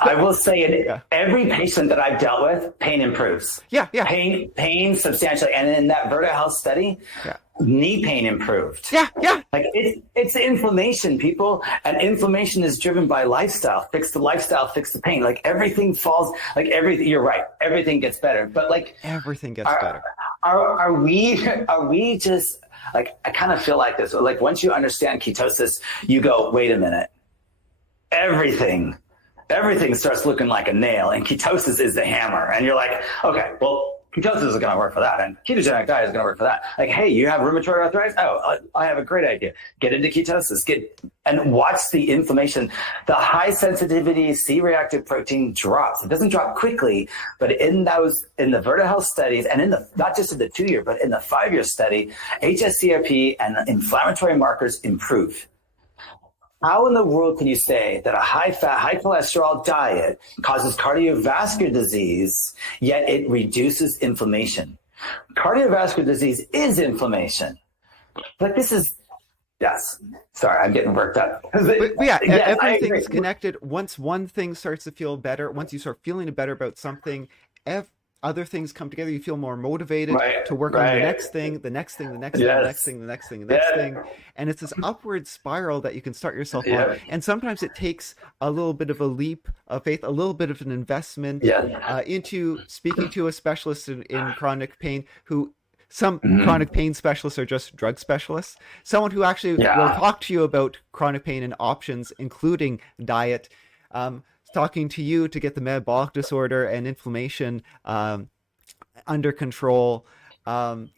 I will say in every patient that I've dealt with, pain improves. Yeah. Pain substantially. And in that Verta study, knee pain improved. Yeah. Like it's inflammation, people. And inflammation is driven by lifestyle. Fix the lifestyle, fix the pain. Like everything falls, like everything, you're right. Everything gets better. But like everything gets better. Are we just like, I kind of feel like this. Like once you understand ketosis, you go, wait a minute. Everything starts looking like a nail, and ketosis is the hammer. And you're like, okay, well, ketosis is going to work for that, and ketogenic diet is going to work for that. Like, hey, you have rheumatoid arthritis? Oh, I have a great idea. Get into ketosis. And watch the inflammation. The high sensitivity C-reactive protein drops. It doesn't drop quickly, but in the Verta Health studies, and not just in the 2-year, but in the 5-year study, HSCRP and inflammatory markers improve. How in the world can you say that a high-fat, high-cholesterol diet causes cardiovascular disease, yet it reduces inflammation? Cardiovascular disease is inflammation. Like this is, yes. Sorry, I'm getting worked up. But everything's connected. Once one thing starts to feel better, once you start feeling better about something, other things come together. You feel more motivated to work on the next thing, the next thing, the next thing, the next thing, the next thing, the next thing. And it's this upward spiral that you can start yourself on. And sometimes it takes a little bit of a leap of faith, a little bit of an investment into speaking to a specialist in chronic pain who some chronic pain specialists are just drug specialists. Someone who actually will talk to you about chronic pain and options, including diet. Talking to you to get the metabolic disorder and inflammation under control.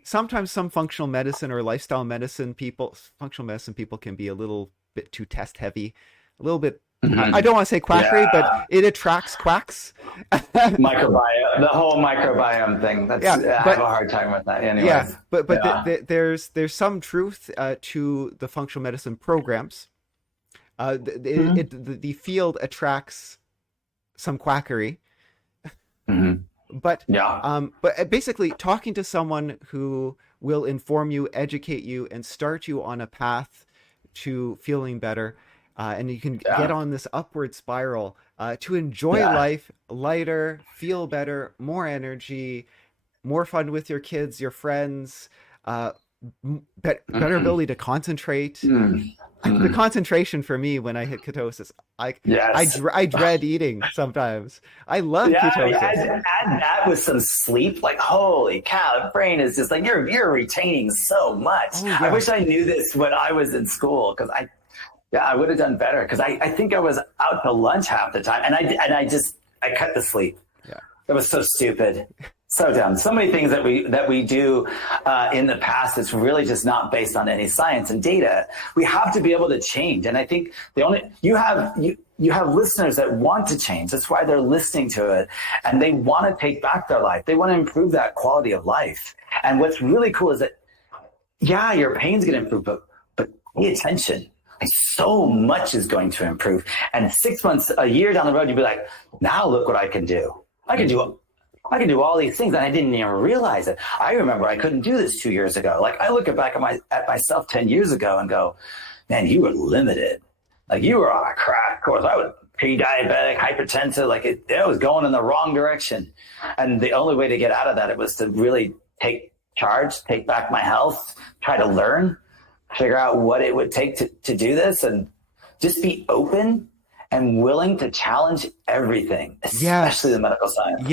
Sometimes some functional medicine or lifestyle medicine functional medicine people can be a little bit too test heavy, a little bit. I don't want to say quackery, but it attracts quacks. Microbiome, the whole microbiome thing. I have a hard time with that. Anyways. Yeah, but there's some truth to the functional medicine programs. The field attracts some quackery, but basically talking to someone who will inform you, educate you, and start you on a path to feeling better, and you can get on this upward spiral to enjoy life lighter, feel better, more energy, more fun with your kids, your friends, better ability to concentrate. The concentration for me when I hit ketosis, Yes. I dread eating sometimes. I love ketosis. Add that with some sleep, like holy cow, the brain is just like you're retaining so much. Oh, yeah. I wish I knew this when I was in school, because I would have done better, because I think I was out to lunch half the time, and I cut the sleep. Yeah. It was so stupid. So dumb. So many things that we do in the past that's really just not based on any science and data. We have to be able to change. And I think you have listeners that want to change. That's why they're listening to it. And they want to take back their life. They want to improve that quality of life. And what's really cool is that, yeah, your pain's going to improve, but pay attention. Like, so much is going to improve. And 6 months, a year down the road, you'll be like, now look what I can do. I can do all these things, and I didn't even realize it. I remember I couldn't do this 2 years ago. Like, I look back at myself 10 years ago and go, man, you were limited. Like, you were on a crash course. I was pre-diabetic, hypertensive. Like, it was going in the wrong direction. And the only way to get out of that, it was to really take charge, take back my health, try to learn, figure out what it would take to do this, and just be open and willing to challenge everything, especially the medical science.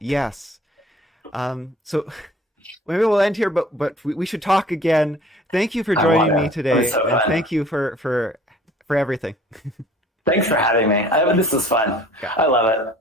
Yes. So maybe we'll end here, but we should talk again. Thank you for joining me today, and thank you for everything. Thanks for having me. This was fun. Yeah. I love it.